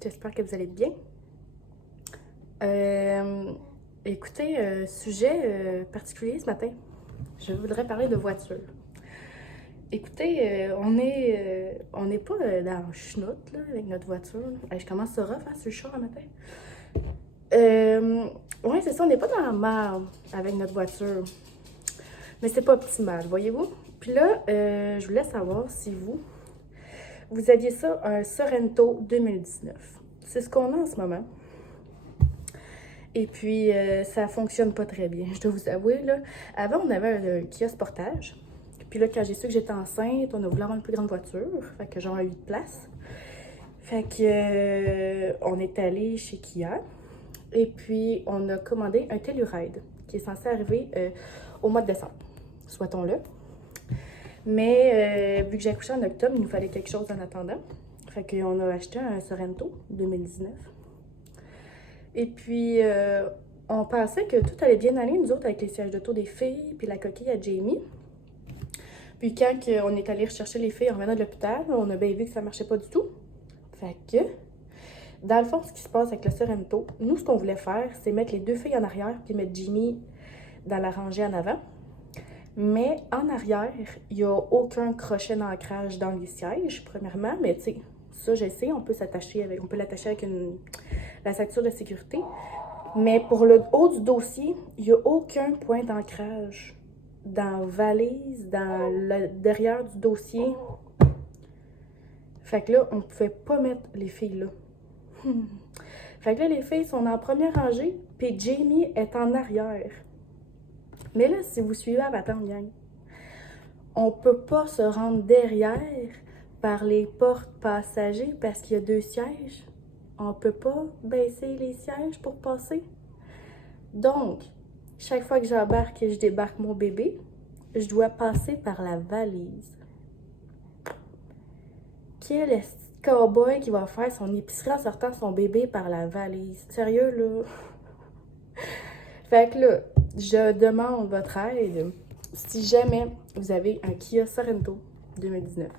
J'espère que vous allez bien. Écoutez, sujet particulier ce matin. Je voudrais parler de voiture. Écoutez, on n'est pas dans le schnout là, avec notre voiture. Je commence ça rough, hein, sur le char le matin. Ouais, c'est ça, on n'est pas dans la merde avec notre voiture. Mais c'est pas optimal, voyez-vous? Puis là, je voulais savoir si vous aviez ça, un Sorento 2019. C'est ce qu'on a en ce moment. Et puis, ça fonctionne pas très bien, je dois vous avouer, là. Avant, on avait un kiosque portage. Puis là, quand j'ai su que j'étais enceinte, on a voulu avoir une plus grande voiture. Fait que j'en ai eu de place. Fait que, on est allé chez Kia. Et puis, on a commandé un Telluride qui est censé arriver au mois de décembre. Souhaitons-le. Mais vu que j'ai accouché en octobre, il nous fallait quelque chose en attendant. Fait qu'on a acheté un Sorento 2019. Et puis, on pensait que tout allait bien aller, nous autres, avec les sièges d'auto des filles, puis la coquille à Jamie. Puis quand on est allé rechercher les filles en revenant de l'hôpital, on a bien vu que ça marchait pas du tout. Fait que, dans le fond, ce qui se passe avec le Sorento, nous, ce qu'on voulait faire, c'est mettre les deux filles en arrière, puis mettre Jimmy dans la rangée en avant. Mais en arrière, il n'y a aucun crochet d'ancrage dans les sièges, premièrement, mais tu sais, ça, je sais, on peut l'attacher avec la ceinture de sécurité. Mais pour le haut du dossier, il n'y a aucun point d'ancrage dans la valise, dans le derrière du dossier. Fait que là, on ne pouvait pas mettre les filles là. Fait que là, les filles sont en première rangée, puis Jamie est en arrière. Mais là, si vous suivez à patente, gang, on peut pas se rendre derrière par les portes passagers parce qu'il y a deux sièges. On peut pas baisser les sièges pour passer. Donc, chaque fois que j'embarque et je débarque mon bébé, je dois passer par la valise. Quel est ce cowboy qui va faire son épicerie en sortant son bébé par la valise? Sérieux, là? Fait que là, je demande votre aide si jamais vous avez un Kia Sorento 2019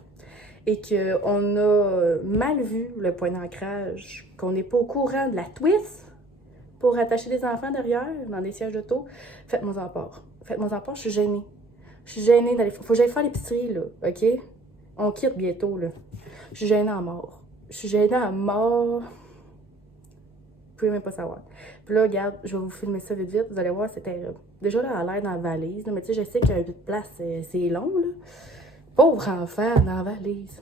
et qu'on a mal vu le point d'ancrage, qu'on n'est pas au courant de la twist pour attacher des enfants derrière dans des sièges d'auto, faites-moi en part. Faites-moi en part, je suis gênée. Je suis gênée d'aller. Faut que j'aille faire l'épicerie, là, OK? On quitte bientôt, là. Je suis gênée à mort. Je suis gênée à mort. Vous pouvez même pas savoir. Puis là, regarde, je vais vous filmer ça vite, vite. Vous allez voir, c'est terrible. Déjà, là, elle a l'air dans la valise. Là, mais tu sais, je sais qu'il y a un peu de place, c'est long, là. Pauvre enfant dans la valise.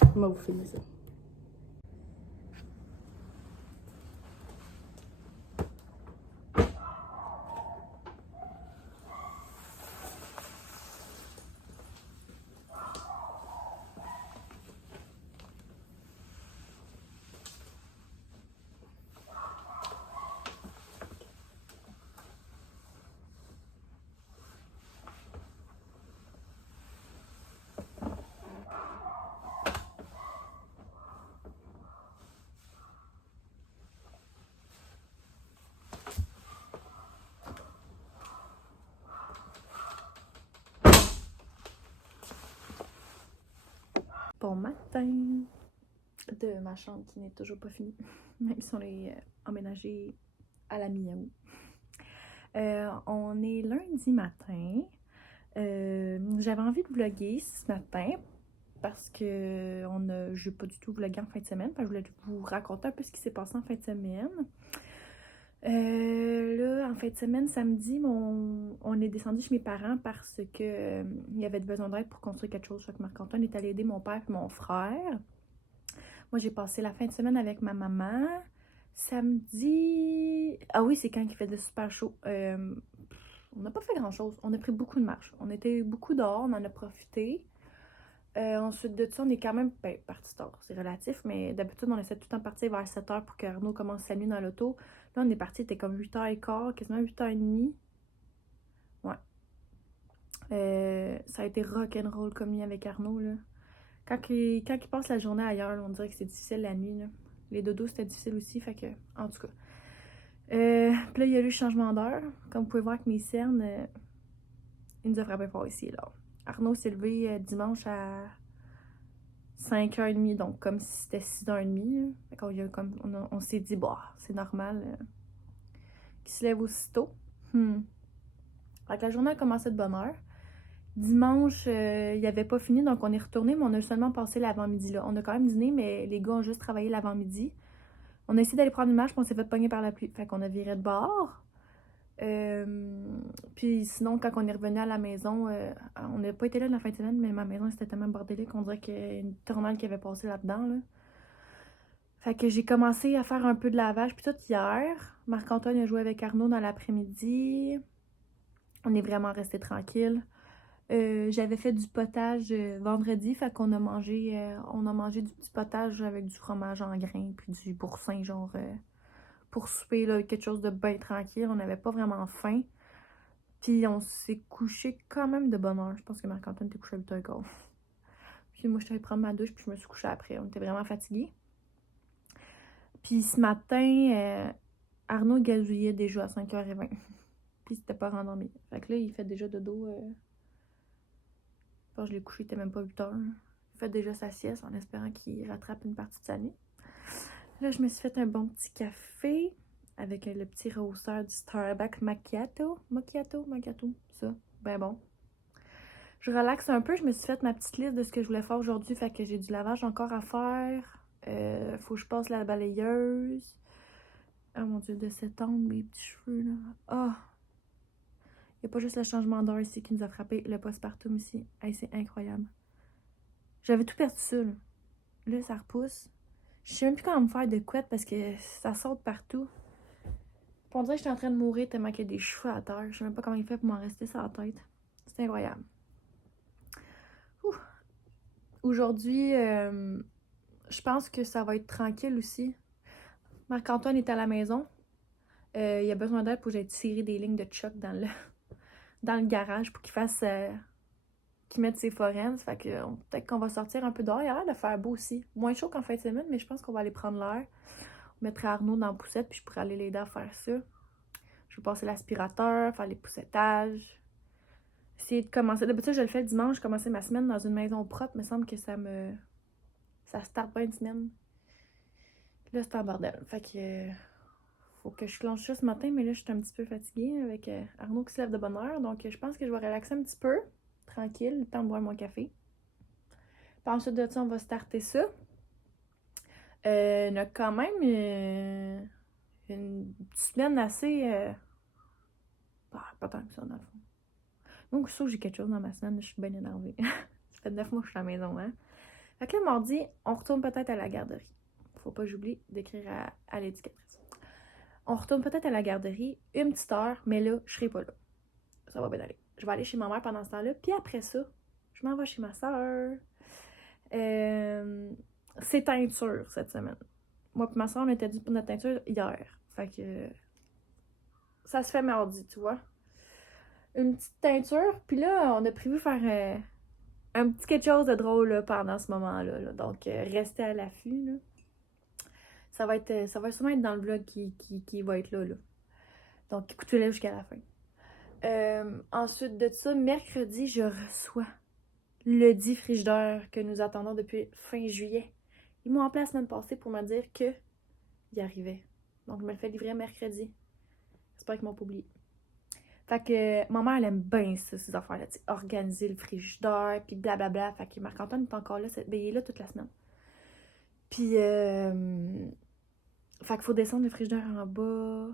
Je vais vous filmer ça. Bon matin de ma chambre qui n'est toujours pas finie, même si on est emménagé à la mi-août. On est lundi matin. J'avais envie de vlogger ce matin parce que je n'ai pas du tout vlogué en fin de semaine. Je voulais vous raconter un peu ce qui s'est passé en fin de semaine. Là, en fin de semaine, samedi, on est descendu chez mes parents parce que il y avait besoin d'aide pour construire quelque chose. Fait que Marc-Antoine est allé aider mon père et mon frère. Moi, j'ai passé la fin de semaine avec ma maman. Samedi... Ah oui, c'est quand il faisait super chaud. On n'a pas fait grand-chose. On a pris beaucoup de marches. On était beaucoup dehors, on en a profité. Ensuite de ça, on est quand même parti tard. C'est relatif, mais d'habitude, on essaie tout le temps de partir vers 7h pour qu'Arnaud commence sa nuit dans l'auto. Là, on est parti, c'était comme 8h15, quasiment 8h30. Ouais. Ça a été rock'n'roll comme nuit avec Arnaud, là. Quand il passe la journée ailleurs, là, on dirait que c'est difficile la nuit, là. Les dodos, c'était difficile aussi, fait que, en tout cas. Puis là, il y a eu le changement d'heure. Comme vous pouvez voir avec mes cernes, il nous a frappé fort ici, là. Arnaud s'est levé dimanche à 5h30, donc comme si c'était 6h30. Là. Fait qu'on y a comme, on s'est dit, bah, c'est normal qu'il se lève aussitôt. Fait que la journée a commencé de bonne heure. Dimanche, il avait pas fini, donc on est retourné, mais on a seulement passé l'avant-midi là. On a quand même dîné, mais les gars ont juste travaillé l'avant-midi. On a essayé d'aller prendre une marche, puis on s'est fait pogner par la pluie. Fait qu'on a viré de bord. Puis sinon, quand on est revenu à la maison, on n'a pas été là de la fin de semaine, mais ma maison c'était tellement bordélique qu'on dirait qu'il y a une tornade qui avait passé là-dedans. Là. Fait que j'ai commencé à faire un peu de lavage, puis tout hier. Marc-Antoine a joué avec Arnaud dans l'après-midi. On est vraiment resté tranquille. J'avais fait du potage vendredi, fait qu'on a mangé du petit potage avec du fromage en grains, puis du boursin, genre pour souper, là, quelque chose de bien tranquille. On n'avait pas vraiment faim. Puis on s'est couché quand même de bonne heure. Je pense que Marc-Antoine était couché à 8h15. Puis moi, je suis allée prendre ma douche, puis je me suis couchée après. On était vraiment fatigués. Puis ce matin, Arnaud gazouillait déjà à 5h20. Puis il s'était pas rendormi. Fait que là, il fait déjà dodo. Quand je l'ai couché, il était même pas 8h. Il fait déjà sa sieste en espérant qu'il rattrape une partie de sa nuit. Là, je me suis fait un bon petit café avec le petit roaster du Starbucks Macchiato. Ça, ben bon. Je relaxe un peu, je me suis fait ma petite liste de ce que je voulais faire aujourd'hui, fait que j'ai du lavage encore à faire. Faut que je passe la balayeuse. Oh mon dieu, de septembre, mes petits cheveux là. Ah! Il n'y a pas juste le changement d'heure ici qui nous a frappé, le postpartum ici. Hey, c'est incroyable. J'avais tout perdu ça, là. Là, ça repousse. Je sais même plus comment me faire de couette parce que ça saute partout. Puis on dirait que j'étais en train de mourir tellement qu'il y a des cheveux à terre. Je sais même pas comment il fait pour m'en rester sur la tête. C'est incroyable. Ouh. Aujourd'hui, je pense que ça va être tranquille aussi. Marc-Antoine est à la maison. Il a besoin d'aide pour que j'aille tirer des lignes de choc dans le garage pour qu'il fasse... qu'il mette ses forennes. Fait que peut-être qu'on va sortir un peu dehors. Il a l'air de faire beau aussi. Moins chaud qu'en fin de semaine, mais je pense qu'on va aller prendre l'air. On mettrait Arnaud dans la poussette, puis je pourrais aller l'aider à faire ça. Je vais passer l'aspirateur, faire les poussettages. Essayer de commencer. D'habitude, je le fais le dimanche, je commençais ma semaine dans une maison propre. Il me semble que ça starte pas une semaine. Là, c'est en bordel. Fait que faut que je clenche ça ce matin, mais là, je suis un petit peu fatiguée avec Arnaud qui se lève de bonne heure. Donc, je pense que je vais relaxer un petit peu. Tranquille, le temps de boire mon café. Puis ensuite de ça, on va starter ça. On a quand même une semaine assez... pas tant que ça, dans le fond. Donc, je que j'ai quelque chose dans ma semaine, je suis bien énervée. Ça fait 9 mois que je suis à la maison, hein. Fait que là, mardi, on retourne peut-être à la garderie. Faut pas que j'oublie d'écrire à l'éducatrice. On retourne peut-être à la garderie une petite heure, mais là, je serai pas là. Ça va bien aller. Je vais aller chez ma mère pendant ce temps-là, puis après ça, je m'en vais chez ma soeur. C'est teinture cette semaine. Moi et ma soeur, on était dû pour notre teinture hier. Fait que ça se fait mardi, tu vois. Une petite teinture, puis là, on a prévu faire un petit quelque chose de drôle là, pendant ce moment-là. Là. Donc, restez à l'affût. Là. Ça va sûrement être dans le vlog qui va être là. Donc, écoutez-le jusqu'à la fin. Ensuite de ça, mercredi, je reçois le 10 frigidaire que nous attendons depuis fin juillet. Ils m'ont appelé la semaine passée pour me dire que il arrivait. Donc, je me le fais livrer mercredi. J'espère qu'ils m'ont pas oublié. Fait que ma mère, elle aime bien ça, ces affaires-là. Organiser le frigidaire, puis blablabla. Fait que Marc-Antoine est encore là. Ben, il est là toute la semaine. Puis, fait qu'il faut descendre le frigidaire en bas.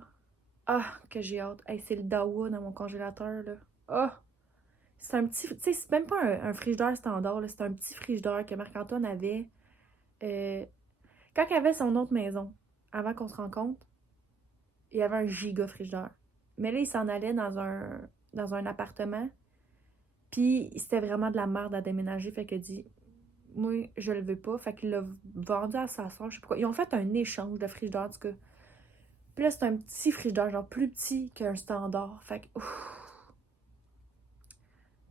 Ah, que j'ai hâte. Hey, c'est le Dawa dans mon congélateur, là. Ah! C'est un petit... Tu sais, c'est même pas un frigidaire standard, là. C'est un petit frigidaire que Marc-Antoine avait... quand il avait son autre maison, avant qu'on se rencontre, il y avait un giga frigidaire. Mais là, il s'en allait dans un appartement. Puis, c'était vraiment de la merde à déménager. Fait qu'il a dit, moi, je le veux pas. Fait qu'il l'a vendu à sa soeur. Je sais pas quoi. Ils ont fait un échange de frigidaire, en tout cas. Puis là, c'est un petit frigidaire, genre plus petit qu'un standard. Fait que,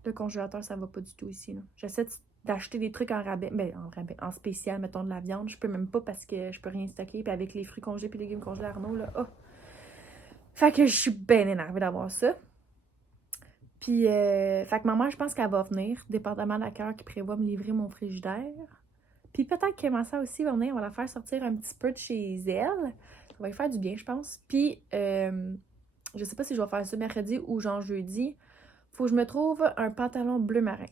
le congélateur, ça va pas du tout ici, là. J'essaie d'acheter des trucs en rabais. Ben, en rabais, en spécial, mettons de la viande. Je peux même pas parce que je peux rien stocker. Puis avec les fruits congelés puis les légumes congelés Arnaud, là, oh! Fait que je suis bien énervée d'avoir ça. Puis, fait que ma mère, je pense qu'elle va venir, dépendamment de la cœur qui prévoit me livrer mon frigidaire. Puis peut-être que ma soeur aussi va venir, on va la faire sortir un petit peu de chez elle. Ça va lui faire du bien, je pense. Puis, je sais pas si je vais faire ça mercredi ou genre jeudi. Faut que je me trouve un pantalon bleu marin.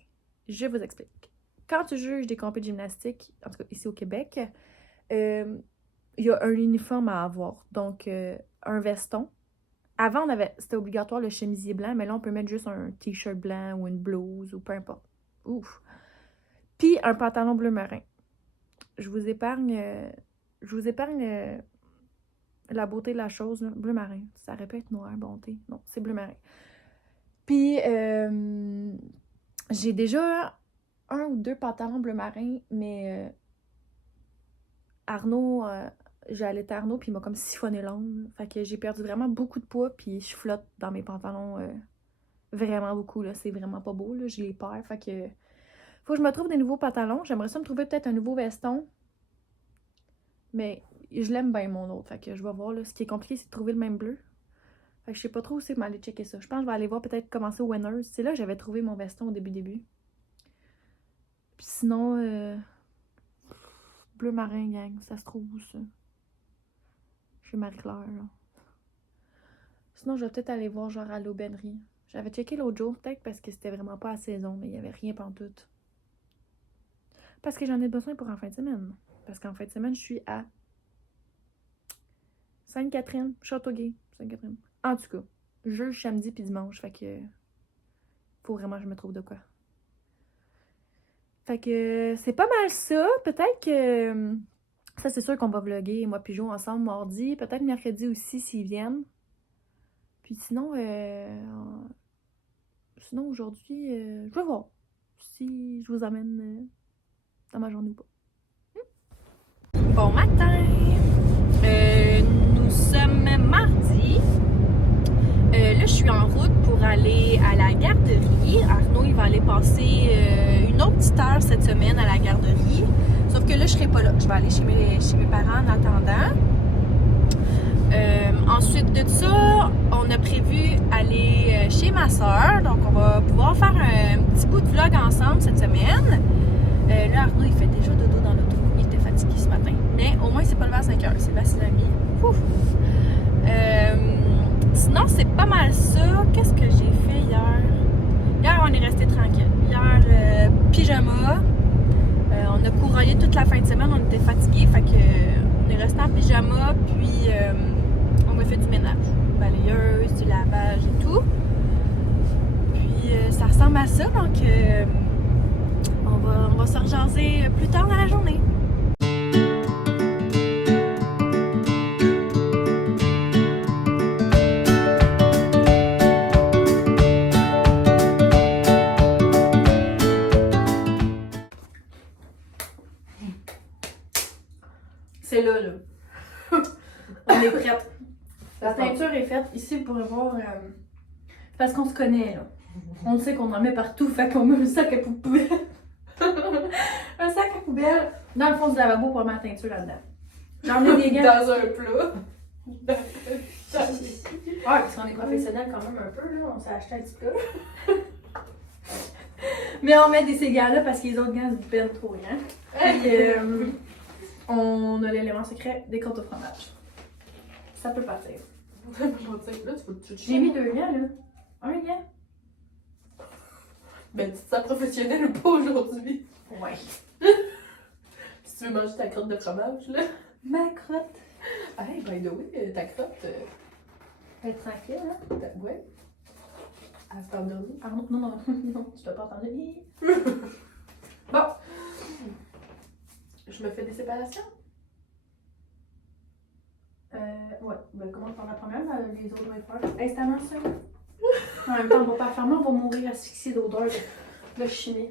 Je vous explique. Quand tu juges des compétitions de gymnastique, en tout cas ici au Québec, il y a un uniforme à avoir. Donc, un veston. Avant, c'était obligatoire le chemisier blanc, mais là, on peut mettre juste un t-shirt blanc ou une blouse ou peu importe. Ouf! Puis, un pantalon bleu marin. Je vous épargne la beauté de la chose, là. Bleu marin. Ça aurait pu être noir, bonté. Non, c'est bleu marin. Puis, j'ai déjà 1 ou 2 pantalons bleu marin, mais Arnaud, j'ai allaité Arnaud, puis il m'a comme siphonné l'ongle. Fait que j'ai perdu vraiment beaucoup de poids, puis je flotte dans mes pantalons vraiment beaucoup, là. C'est vraiment pas beau, là. Je les perds. Fait que faut que je me trouve des nouveaux pantalons. J'aimerais ça me trouver peut-être un nouveau veston. Mais je l'aime bien, mon autre. Fait que je vais voir, là. Ce qui est compliqué, c'est de trouver le même bleu. Fait que je sais pas trop où c'est que m'aller checker ça. Je pense que je vais aller voir peut-être commencer au Winners. C'est là que j'avais trouvé mon veston au début. Puis sinon, bleu marin, gang. Ça se trouve où, ça? Chez Marie-Claire, là. Sinon, je vais peut-être aller voir genre à l'aubainerie. J'avais checké l'autre jour, peut-être parce que c'était vraiment pas à saison, mais il y avait rien pantoute. Parce que j'en ai besoin pour en fin de semaine. Parce qu'en fin de semaine, je suis à Sainte-Catherine, Châteauguay, Sainte-Catherine. En tout cas, jeudi, samedi puis dimanche, fait que faut vraiment que je me trouve de quoi. Fait que c'est pas mal ça. Peut-être que ça, c'est sûr qu'on va vlogger, moi puis Jo ensemble mardi. Peut-être mercredi aussi s'ils viennent. Puis sinon, aujourd'hui, je vais voir si je vous amène dans ma journée ou pas. Bon matin! Nous sommes mardi. Là, je suis en route pour aller à la garderie. Arnaud, il va aller passer une autre petite heure cette semaine à la garderie. Sauf que là, je serai pas là. Je vais aller chez mes parents en attendant. Ensuite de ça, on a prévu aller chez ma soeur. Donc, on va pouvoir faire un petit bout de vlog ensemble cette semaine. Là, Arnaud, il fait déjà dodo dans l'auto. Il était fatigué ce matin. Mais au moins, il s'est pas levé à 5 heures. C'est vers 6h30. Sinon, c'est pas mal ça. Qu'est-ce que j'ai fait hier? Hier, on est resté tranquille. Hier, pyjama. On a couraillé toute la fin de semaine. On était fatigués. Fait que on est resté en pyjama. Puis, on a fait du ménage. Balayeuse, du lavage et tout. Puis, ça ressemble à ça. Donc, on va se rejaser plus tard dans la journée. C'est là. On est prête. La teinture est faite. Ici, vous pourrez voir. Parce qu'on se connaît, là. On sait qu'on en met partout, fait qu'on met un sac à poubelle. Un sac à poubelle dans le fond du lavabo pour mettre la teinture là-dedans. J'en ai des gants. Dans un plat. Ouais, parce qu'on est professionnels quand même un peu, là. On s'est acheté un petit peu. Mais on met ces gants-là parce que les autres gants se peinent trop rien. Puis, on a l'élément secret des crottes au fromage. Ça peut partir. Là, tu peux te J'ai mis 2 gants, là. Un gant. Ben, tu te sens professionnel ou pas aujourd'hui? Ouais. Si tu veux manger ta crotte de fromage, là. Ma crotte. Hey, by the way, ta crotte. Elle est tranquille, hein? Ouais. Elle s'est endormie. Ah non, non, non, tu peux pas entendre. Bon. Je me fais des séparations? Ouais. Ben, commence par la première, les autres vont faire instamment ça. En même temps, on va pas faire mal, on va mourir asphyxié d'odeur de chimie.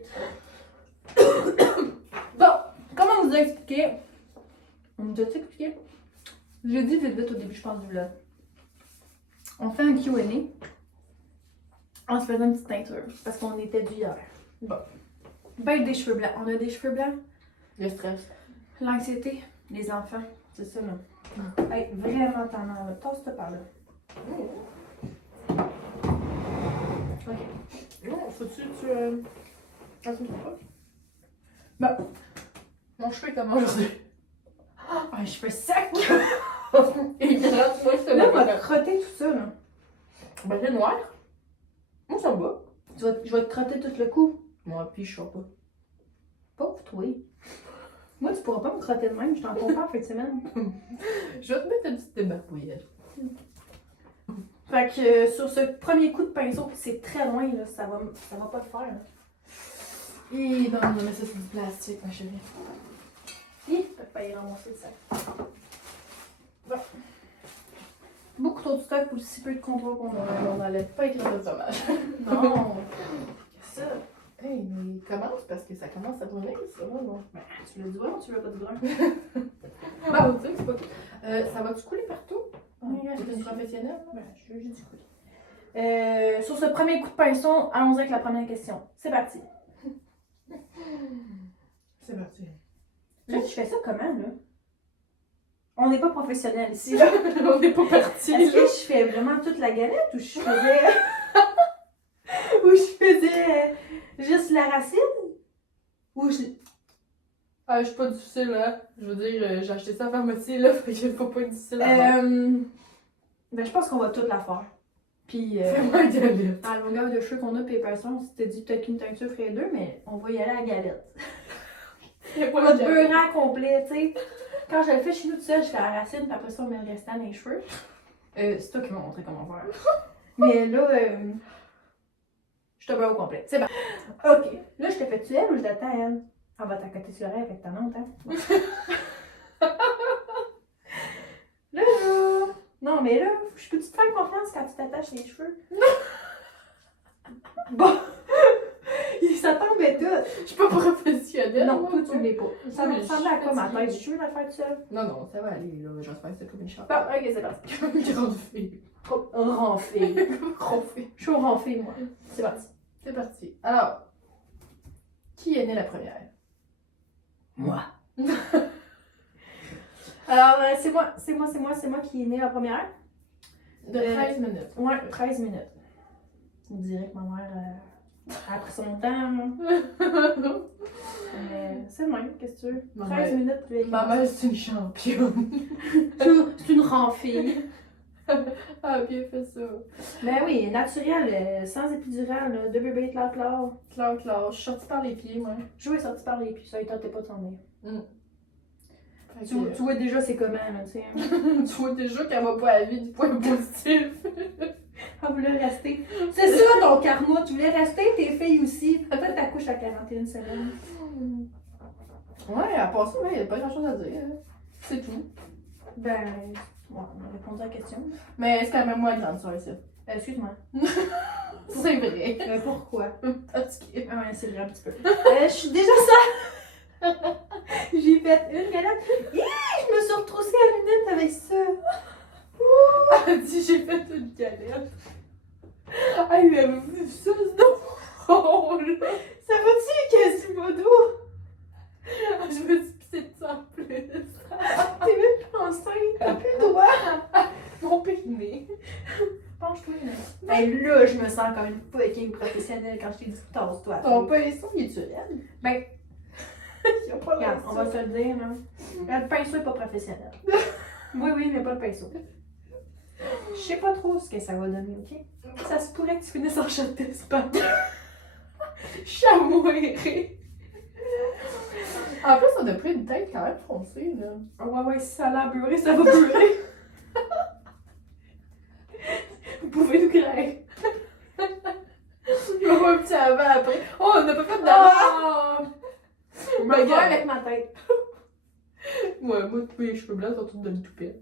Bon, comment vous expliquer? On nous a expliqué? J'ai dit vite au début, je pense, du vlog. On fait un Q&A en se faisant une petite teinture parce qu'on était dû hier. Bon. Ben, des cheveux blancs. On a des cheveux blancs. Le stress. L'anxiété, les enfants, c'est ça là. Hey, vraiment tendance là. Tasse-toi par là. Ok. Non, faut-tu tu. Attends pas. Bon. Mon cheveu est comment aujourd'hui? Un cheveu sec! Et gratte-moi, je te Là, on va le te crotter tout ça, là. Ben, c'est noir. Moi, ça me va. Je vais te crotter tout le cou. Moi, puis je sais pas. Pauvre toi. Moi, tu pourras pas me crotter de même, je t'en comprends en fin de semaine. Je vais te mettre une petite débarbouillette. Fait que sur ce premier coup de pinceau, c'est très loin, là, ça va pas le faire. Là. Et non, non, mais ça, c'est du plastique, ma chérie. Hi, peut pas y ramasser le sac. Bon. Beaucoup trop de stock pour si peu de contrôle qu'on a. On n'allait pas écrire de dommage. Non. Qu'est-ce que ça? Hey, mais commence parce que ça commence à brûler, ça, bon. Ben, tu veux du brun ou tu veux pas du brun? Bon, tu sais, c'est pas... ça va-tu couler partout? Oui, C'est une professionnelle, là? Ben, je veux juste du coulis. Sur ce premier coup de pinceau, allons-y avec la première question. C'est parti. C'est parti. Là, je fais ça comment, là? On n'est pas professionnel ici, là. On n'est pas parti, Est-ce là. que je fais vraiment toute la galette ou je faisais. ou je faisais juste la racine? Ou je. Ah, je suis pas difficile, là. Je veux dire, j'ai acheté ça à la pharmacie, là, fait que je faut pas être difficile à faire. Ben, je pense qu'on va toute la faire. Puis, Fais-moi une galette. à la longueur de cheveux qu'on a, puis les personnes, on s'était dit peut-être qu'une teinture ferait deux, mais on va y aller à la galette. Fais-moi Pas une de galette. beurre complet, tu sais. Quand je le fais chez nous tout seul, je fais la racine, puis après ça, on met le restant dans les cheveux. C'est toi qui m'as montré comment faire. Mais là, je te beurre au complet. C'est bon. Ok. Là, je te fais-tu elle ou je l'attends elle? Elle va t'accoter sur l'oreille avec ta montre, hein? Là! Non, mais là, je peux-tu te faire confiance quand tu t'attaches les cheveux? Bon! Ça tombait tout! Je suis pas professionnelle. Non, moi, toi, tu moi. l'es pas. Ça me Mais ressemble je à quoi ma suis tête? Je veux la faire toute seule. Non, non, ça va aller, là. J'espère que c'est comme une chatte. Bon, ok, c'est parti. Comme une grande fille. Renflé. Grande fille. Je suis au renflé, moi. C'est parti. C'est parti. Alors, qui est née la première? Moi. Alors, c'est moi qui est née la première. De 13 minutes. Ouais, 13 minutes. On dirait que ma mère a pris son temps. Mais c'est le même, qu'est-ce que tu veux? Ma 13 mère- minutes, tu Ma mère, c'est une championne. C'est une renfille. Ah, bien fait ça. Ben oui, naturel, sans épidural, là, de bébé clair. Claire, Claire, je suis sortie par les pieds, moi. Je vais sortir par les pieds, ça, il tentait pas de s'en venir. Fait Tu que, vois déjà c'est comment, là, tu sais. tu vois déjà qu'elle va pas à la vie du point positif. Elle voulait rester. C'est ça ton karma, tu voulais rester, tes filles aussi. Peut-être t'accouches à 41 semaines. Ouais, à part ça, il n'y a pas grand chose à dire. C'est tout. Ben, ouais, on a répondu à la question. Mais c'est quand même moi la grande soeur, ça. Excuse-moi. C'est vrai. Pourquoi? Parce que. Ah ouais, c'est vrai un petit peu. Je suis déjà ça. J'ai fait une galette. Hi, je me suis retroussée à lunette avec ça. Elle dit j'ai fait une galette. Ah, il avait vu ça, non? Ça va-tu, Quasimodo? Je me suis pissée de ça en plus. T'es même plus enceinte, t'as plus le doigt. Mon périnée. Penche-toi, là. Hey, là, je me sens comme une fucking professionnelle quand je t'ai dit tasse-toi. Ton pinceau, il est-tu raide? Ben, Il a pas regarde, l'air on va ça. se le dire, là. Le pinceau est pas professionnel. Oui, mais pas le pinceau. Je sais pas trop ce que ça va donner, ok? Ça se pourrait que tu finisses en shot de spam. Chamoiré. En plus, on a pris une tête quand même foncée, là. Ouais, si ça a l'air beurré, ça va beurrer. Vous pouvez nous créer. Il va voir un petit avant après. Oh, on n'a pas fait d'avant! Je me vois avec ma tête. Ouais, moi, tous mes cheveux blancs sont tous demi-toupets.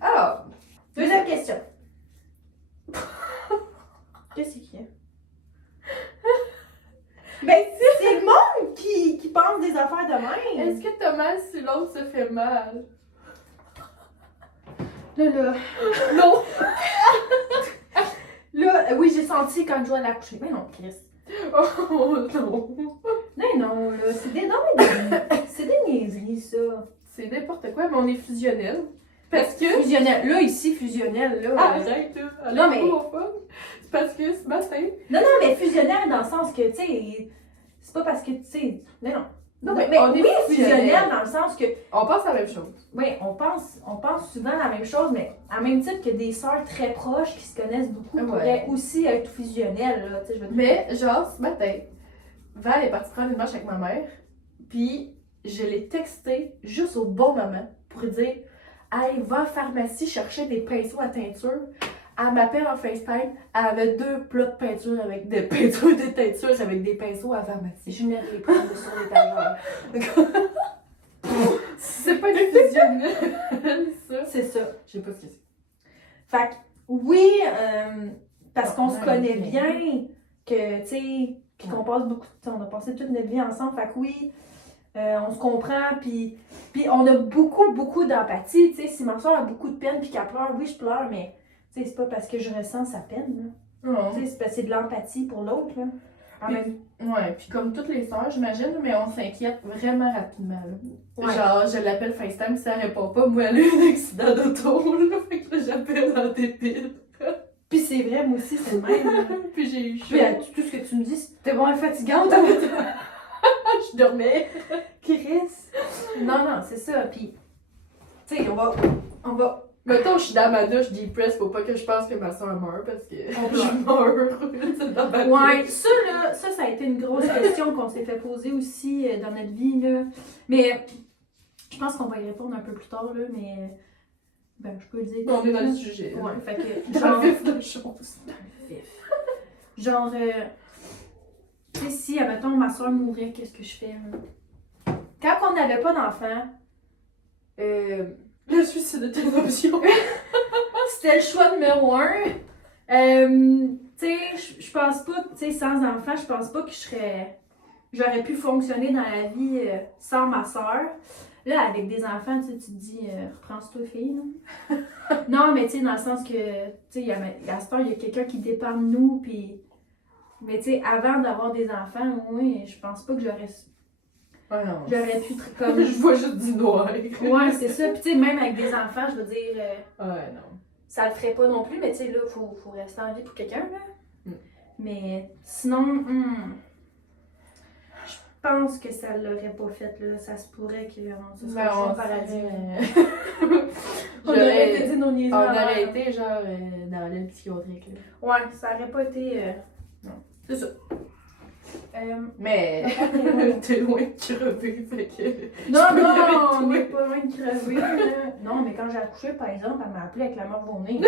Alors, Deuxième question. Qu'est-ce qu'il y a? Ben, c'est le monde qui pense des affaires de même. est-ce que t'as mal si l'autre se fait mal? Là. Non! Là, oui, j'ai senti quand je dois l'accoucher. Mais non, Chris. Oh non! Non, là, c'est des c'est des niaiseries, ça. C'est n'importe quoi, mais on est fusionnel. Parce que. Fusionnel. Là, ici, fusionnel, là. Arrête, là! Non, mais- Pas au fun. C'est parce que ce matin. Non, mais fusionnel dans le sens que, tu sais, c'est pas parce que, tu sais. Non. Non, mais mais on est oui, fusionnel. fusionnel dans le sens que, On pense à la même chose. oui, on pense souvent la même chose, mais à même titre que des sœurs très proches qui se connaissent beaucoup Ouais. pourraient aussi être fusionnelles, là, tu sais, je veux dire. Mais, genre, ce matin, Val est partie prendre une marche avec ma mère, puis je l'ai texté juste au bon moment pour lui dire hey, va à la pharmacie chercher des pinceaux à teinture. Elle m'appelle en FaceTime, elle avait 2 plats de peinture avec des peintures de teinture avec des pinceaux à la pharmacie. Je venais de les prendre sur l'étagère. C'est pas du fusionnel, ça. C'est ça. Je sais pas ce que c'est. Fait que, oui, parce qu'on se Ouais, connaît mais- bien, que, tu sais, puis qu'on passe beaucoup de temps, on a passé toute notre vie ensemble, fait que oui, on se comprend, puis on a beaucoup d'empathie, tu sais, si ma soeur a beaucoup de peine puis qu'elle pleure, oui, je pleure, mais, tu sais, c'est pas parce que je ressens sa peine, là. Non. Tu sais, c'est parce que c'est de l'empathie pour l'autre, là. En même- Ouais, puis comme toutes les sœurs, j'imagine, mais on s'inquiète vraiment rapidement. Là. Ouais. Genre, je l'appelle FaceTime, si elle répond pas, moi, elle a eu un accident d'auto, là, fait que là, j'appelle en débile. Puis c'est vrai, moi aussi, c'est le même, là. Puis j'ai eu chaud. Puis tout ce que tu me dis, c'était vraiment fatigante, Je dormais. Chris. Non, c'est ça, puis, tu sais, on va Mettons, je suis dans ma douche, deep press, faut pas que je pense que ma soeur meurt parce que On je meurs dans ma Ouais, douche. ça, là, ça a été une grosse question qu'on s'est fait poser aussi dans notre vie, là. Mais je pense qu'on va y répondre un peu plus tard, là, mais ben, je peux le dire. On est dans le là. sujet. là. Ouais, fait que, Dans genre, le vif de la chose. genre, tu sais, si, admettons, ma soeur mourait, qu'est-ce que je fais, là? Quand on n'avait pas d'enfant, Le suicide était une option. c'était le choix numéro 1. Tu sais, je pense pas, tu sais, sans enfant, je pense pas que j'aurais pu fonctionner dans la vie sans ma soeur. Là, avec des enfants, tu sais, tu te dis, reprends-toi, fille, là. Non, mais tu sais, dans le sens que, tu sais, à cette heure, il y a quelqu'un qui dépend de nous, puis. Mais tu sais, avant d'avoir des enfants, oui, je pense pas que Ouais, non. j'aurais pu, comme. Je vois juste du noir. Ouais, c'est ça. Puis tu sais, même avec des enfants, je veux dire. Ouais, non. Ça le ferait pas non plus, mais tu sais, là, faut rester en vie pour quelqu'un, là. Mm. Mais sinon, je pense que ça l'aurait pas fait, là. Ça se pourrait qu'on se Ben, soit on au paradis. On J'aurais- aurait été dit nos niaiseries. On en aurait l'air. été genre dans l'aile psychiatrique. Là. Ouais, ça aurait pas été. Non. C'est ça. Mais t'es loin de crever, fait que. Non, Je peux non, lever on toi. n'est pas loin de crever, là. Non, mais quand j'ai accouché, par exemple, elle m'a appelé avec la mort au nez.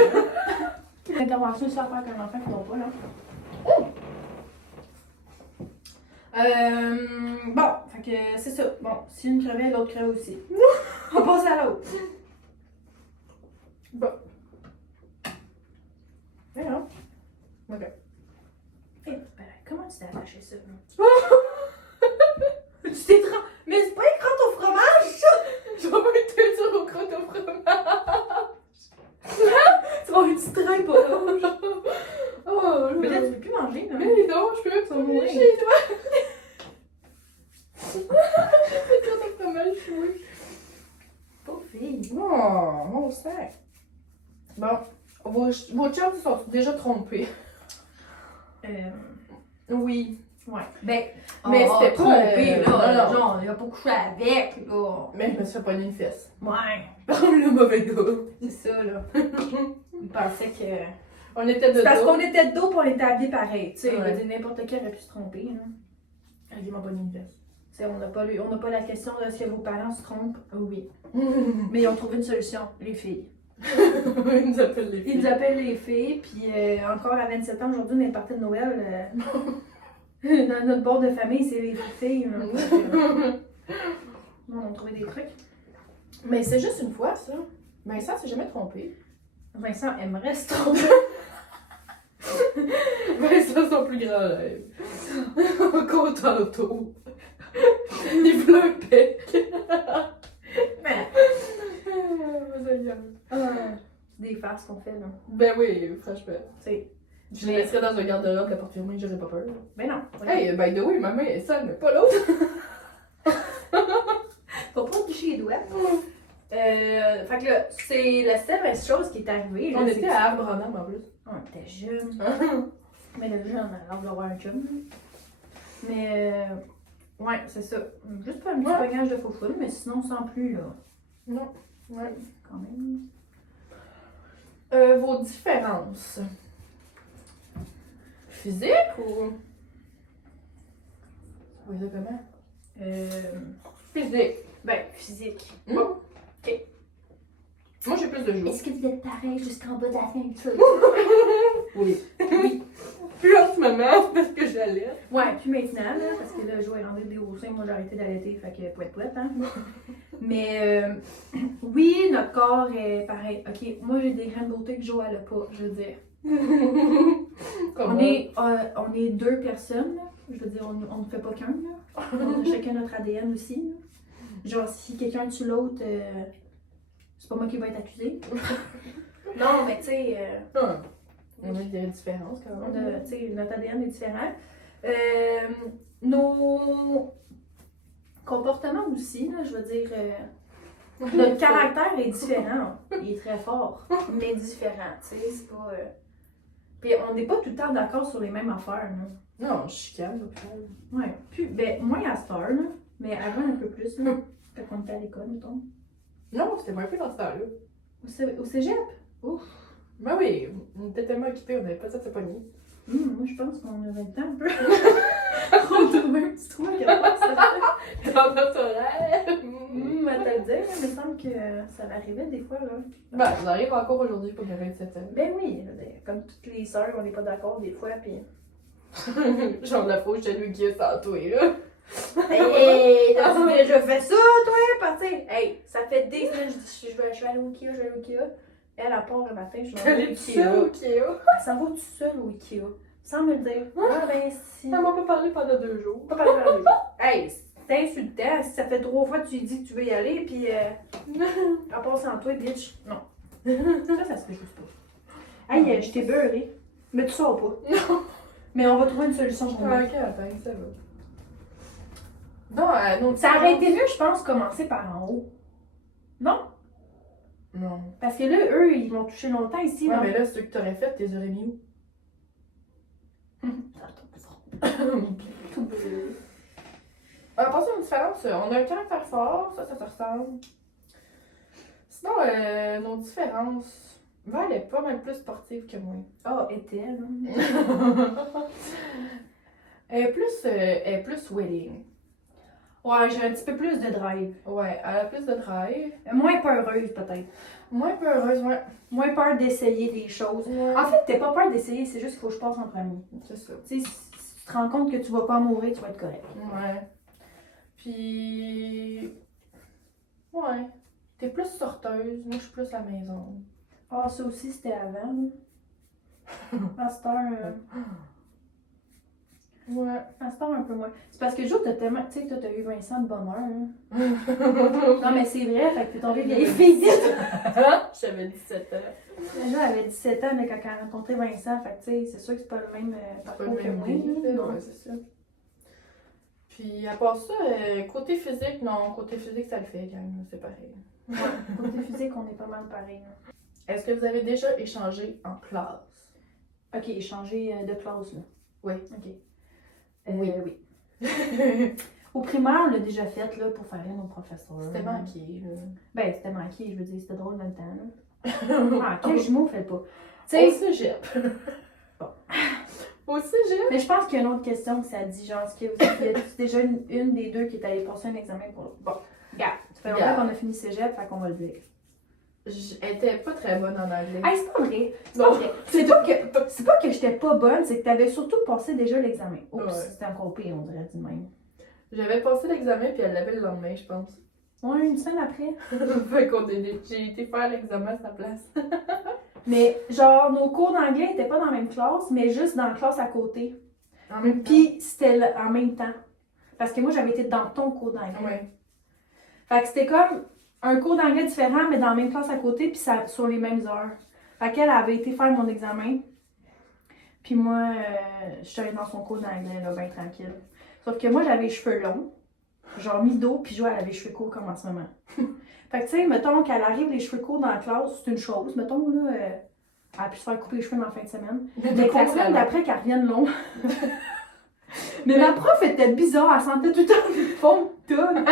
L'intervention ici à faire avec un enfant qui va pas, là. Bon, fait que c'est ça. Bon, si une crevait, l'autre crevait aussi. On passe à l'autre. Bon. Ouais, non. Ok. Eh, ben, comment tu t'es attaché ça, là? Tu t'es Mais c'est pas écran au fromage! Je vais mettre sur au crotte au fromage. Tu vas avoir une petite traîne pour rouge. Oh, Mais là, là. tu peux plus manger, là. Mais non, je peux Ça pas va mourir. chez toi. Le crotte au fromage, oui. Pauvre fille. Oh, mon sac. Bon, vos chums se sont déjà trompés. Oui. Ouais. Ben, Mais on c'était a pas, trompé, là. non, non. Genre, il a pas couché avec, là. Mais je me suis fait pogner une fesse. Ouais. Le mauvais gars. C'est ça, là. Il pensait que. On était de C'est parce dos. qu'on était de dos pis on était habillés pareil. Tu sais, Ouais. je veux dire, n'importe qui aurait pu se tromper, là. Il m'a pogné une fesse. Tu sais, on n'a pas la question de est-ce que vos parents se trompent. Oui. Mais ils ont trouvé une solution, les filles. Ils nous appellent les filles. Ils nous appellent les filles, puis encore à 27 ans aujourd'hui, on est parti de Noël. Dans notre bord de famille, c'est les filles. Là. On a trouvé des trucs. Mais c'est juste une fois, ça. Vincent s'est jamais trompé. Vincent aimerait se tromper. Vincent, son plus grand rêve. Content. Il pleut un bec. Mais, Ah. c'est des farces qu'on fait, là. Ben oui, franchement. Tu sais. Je le laisserais dans un garde-robe, la porte fermée, j'aurais pas peur. Ben non. Hey, by the way, ma main est sale, mais pas l'autre. Faut pas toucher les doigts. Fait que là, c'est la seule chose qui est arrivée. là, On c'est était que- à Arbre-en-Am en plus. On était jeunes. Mais là, déjà, on a l'air d'avoir un chum. Mais Ouais, c'est ça. Juste pas un petit Ouais. pognage de faux foule, mais sinon sans plus, là. Non. Ouais. Quand même. Vos différences. Physique ou. Vous voyez ça comment? Physique. Ben, physique. Bon. Ok. Moi, j'ai plus de joues. Est-ce que vous êtes pareil jusqu'en bas de la ceinture? Oui. Plus en ce moment, parce que j'allais. Ouais, puis maintenant, là, parce que là, Jo est rendu des hauts seins, moi j'ai arrêté d'allaiter, fait que pouette, hein. Mais oui, notre corps est pareil. Ok, moi j'ai des graines de beauté que Jo elle a pas, je veux dire. Comment? On est deux personnes, là. Je veux dire, on ne fait pas qu'un, là. On a chacun notre ADN aussi, là. Genre, si quelqu'un tue l'autre, c'est pas moi qui vais être accusée. Non, mais tu sais, On a des différences quand même. tu sais, notre ADN est différent. Nos comportements aussi, là, je veux dire, notre caractère est différent. Il est très fort, mais différent, tu sais, c'est pas... Puis on n'est pas tout le temps d'accord sur les mêmes affaires, là. Non, je chicane, au final. Ouais, puis, ben, moins à cette heure, là, mais avant un peu plus, là, quand on était à l'école, mettons. Non, c'était moins peu dans ce temps-là. Au cégep? Ouf! Ben oui, on était tellement occupés, on n'avait pas ça de se pogner. Moi, je pense qu'on avait le temps un peu. On trouvait un petit trou à quelque part, ça. Dans notre horaire. À te le dire, il me semble que ça m'arrivait des fois, là. Ben, ça arrive encore aujourd'hui pour mes 27 ans. Ben oui, je veux dire, comme toutes les sœurs, on n'est pas d'accord des fois, puis... Genre la fauche de lui qui est sans toi, là. Hey, t'as-tu déjà fait ça, toi, partir? Hey, ça fait des semaines, je vais aller au Ikea, Elle, à part le matin, je vais aller au Ikea. Ikea. Elle s'en va toute seule au Ikea, sans me le dire. Ah ben si... Elle m'a pas parlé pendant 2 jours. Pas parler de lui. Hey, c'est insultant. Si ça fait 3 fois que tu lui dis que tu veux y aller, puis à part sans toi, bitch. Non. Ça se fait juste pas. Hey, je t'ai beurré. Mais tu sors pas. Non. Mais on va trouver une solution pour moi. Ok, attends, ça va. Non, non. Ça aurait été mieux, je pense, commencer par en haut. Non? Non. Parce que là, eux, ils vont toucher longtemps ici. Ouais, non? mais là, ceux que t'aurais fait, t'es aurais mis où? Tout beurré. Passons une différence. On a un caractère fort, ça se ressemble. Sinon, nos différences. Val est pas mal plus sportive que moi. Ah, était-elle? Elle est plus willing. Ouais, j'ai un petit peu plus de drive. Ouais, elle a plus de drive. Moins peureuse, peut-être. Moins peureuse, ouais. Moins peur d'essayer des choses. Ouais. En fait, t'as pas peur d'essayer, c'est juste qu'il faut que je passe en premier. C'est ça. Tu sais, si tu te rends compte que tu vas pas mourir, tu vas être correct. Ouais. Puis. Ouais. T'es plus sorteuse, moi je suis plus à la maison. Ah, ça aussi, c'était avant. À cette heure, Ouais. à cette heure, un peu moins. C'est parce que Jo, t'as tellement. Tu sais, toi, t'as eu Vincent de bonheur. Hein. Non, mais c'est vrai, fait que t'es tombée vieille fille. J'avais 17 ans. Jo avait 17 ans, mais quand elle a rencontré Vincent, fait que tu sais, c'est sûr que c'est pas le même Pas parcours le que même moi. vie, là. là, ouais, c'est ça. Puis à part ça, côté physique, non, côté physique ça le fait, gang, c'est pareil. Côté physique, on est pas mal pareil. Là. Est-ce que vous avez déjà échangé en classe? Ok, changer de classe, là. Oui. Ok. Oui. Oui. Au primaire, on l'a déjà fait, là, pour faire rire nos professeurs. C'était manqué, là. Ben, c'était manqué, je veux dire, c'était drôle dans le temps, là. Ah, quel jumeau fait pas? Tu Au sais, cégep. Au cégep? mais je pense qu'il y a une autre question que ça dit, genre, est-ce que y a déjà une des deux qui est allée passer un examen pour l'autre? Bon, regarde, ça fait longtemps Regarde. qu'on a fini cégep, fait qu'on va le dire. J'étais pas très bonne en anglais. Hey, c'est pas vrai! C'est Non. pas vrai! C'est pas que j'étais pas bonne, c'est que t'avais surtout passé déjà l'examen. Oups, Ouais. c'était encore pire, on dirait, du même. J'avais passé l'examen puis elle l'avait le lendemain, je pense. Ouais, une semaine après. Fait qu'on j'ai été faire l'examen à sa place. Mais, genre, nos cours d'anglais étaient pas dans la même classe, mais juste dans la classe à côté. En même temps. Puis c'était en même temps. Parce que moi, j'avais été dans ton cours d'anglais. Ouais. Fait que c'était comme un cours d'anglais différent, mais dans la même classe à côté, puis ça, sur les mêmes heures. Fait qu'elle avait été faire mon examen. Puis moi, je suis allée dans son cours d'anglais, là, bien tranquille. Sauf que moi, j'avais les cheveux longs, genre mi-dos, puis Jo, elle avait les cheveux courts comme en ce moment. Fait que, tu sais, mettons qu'elle arrive les cheveux courts dans la classe, c'est une chose. Mettons, là, elle a pu se faire couper les cheveux dans la fin de semaine. Mais que la semaine d'après, qu'elle revienne long. Mais ma prof était bizarre, elle sentait tout le temps le fond de tonne.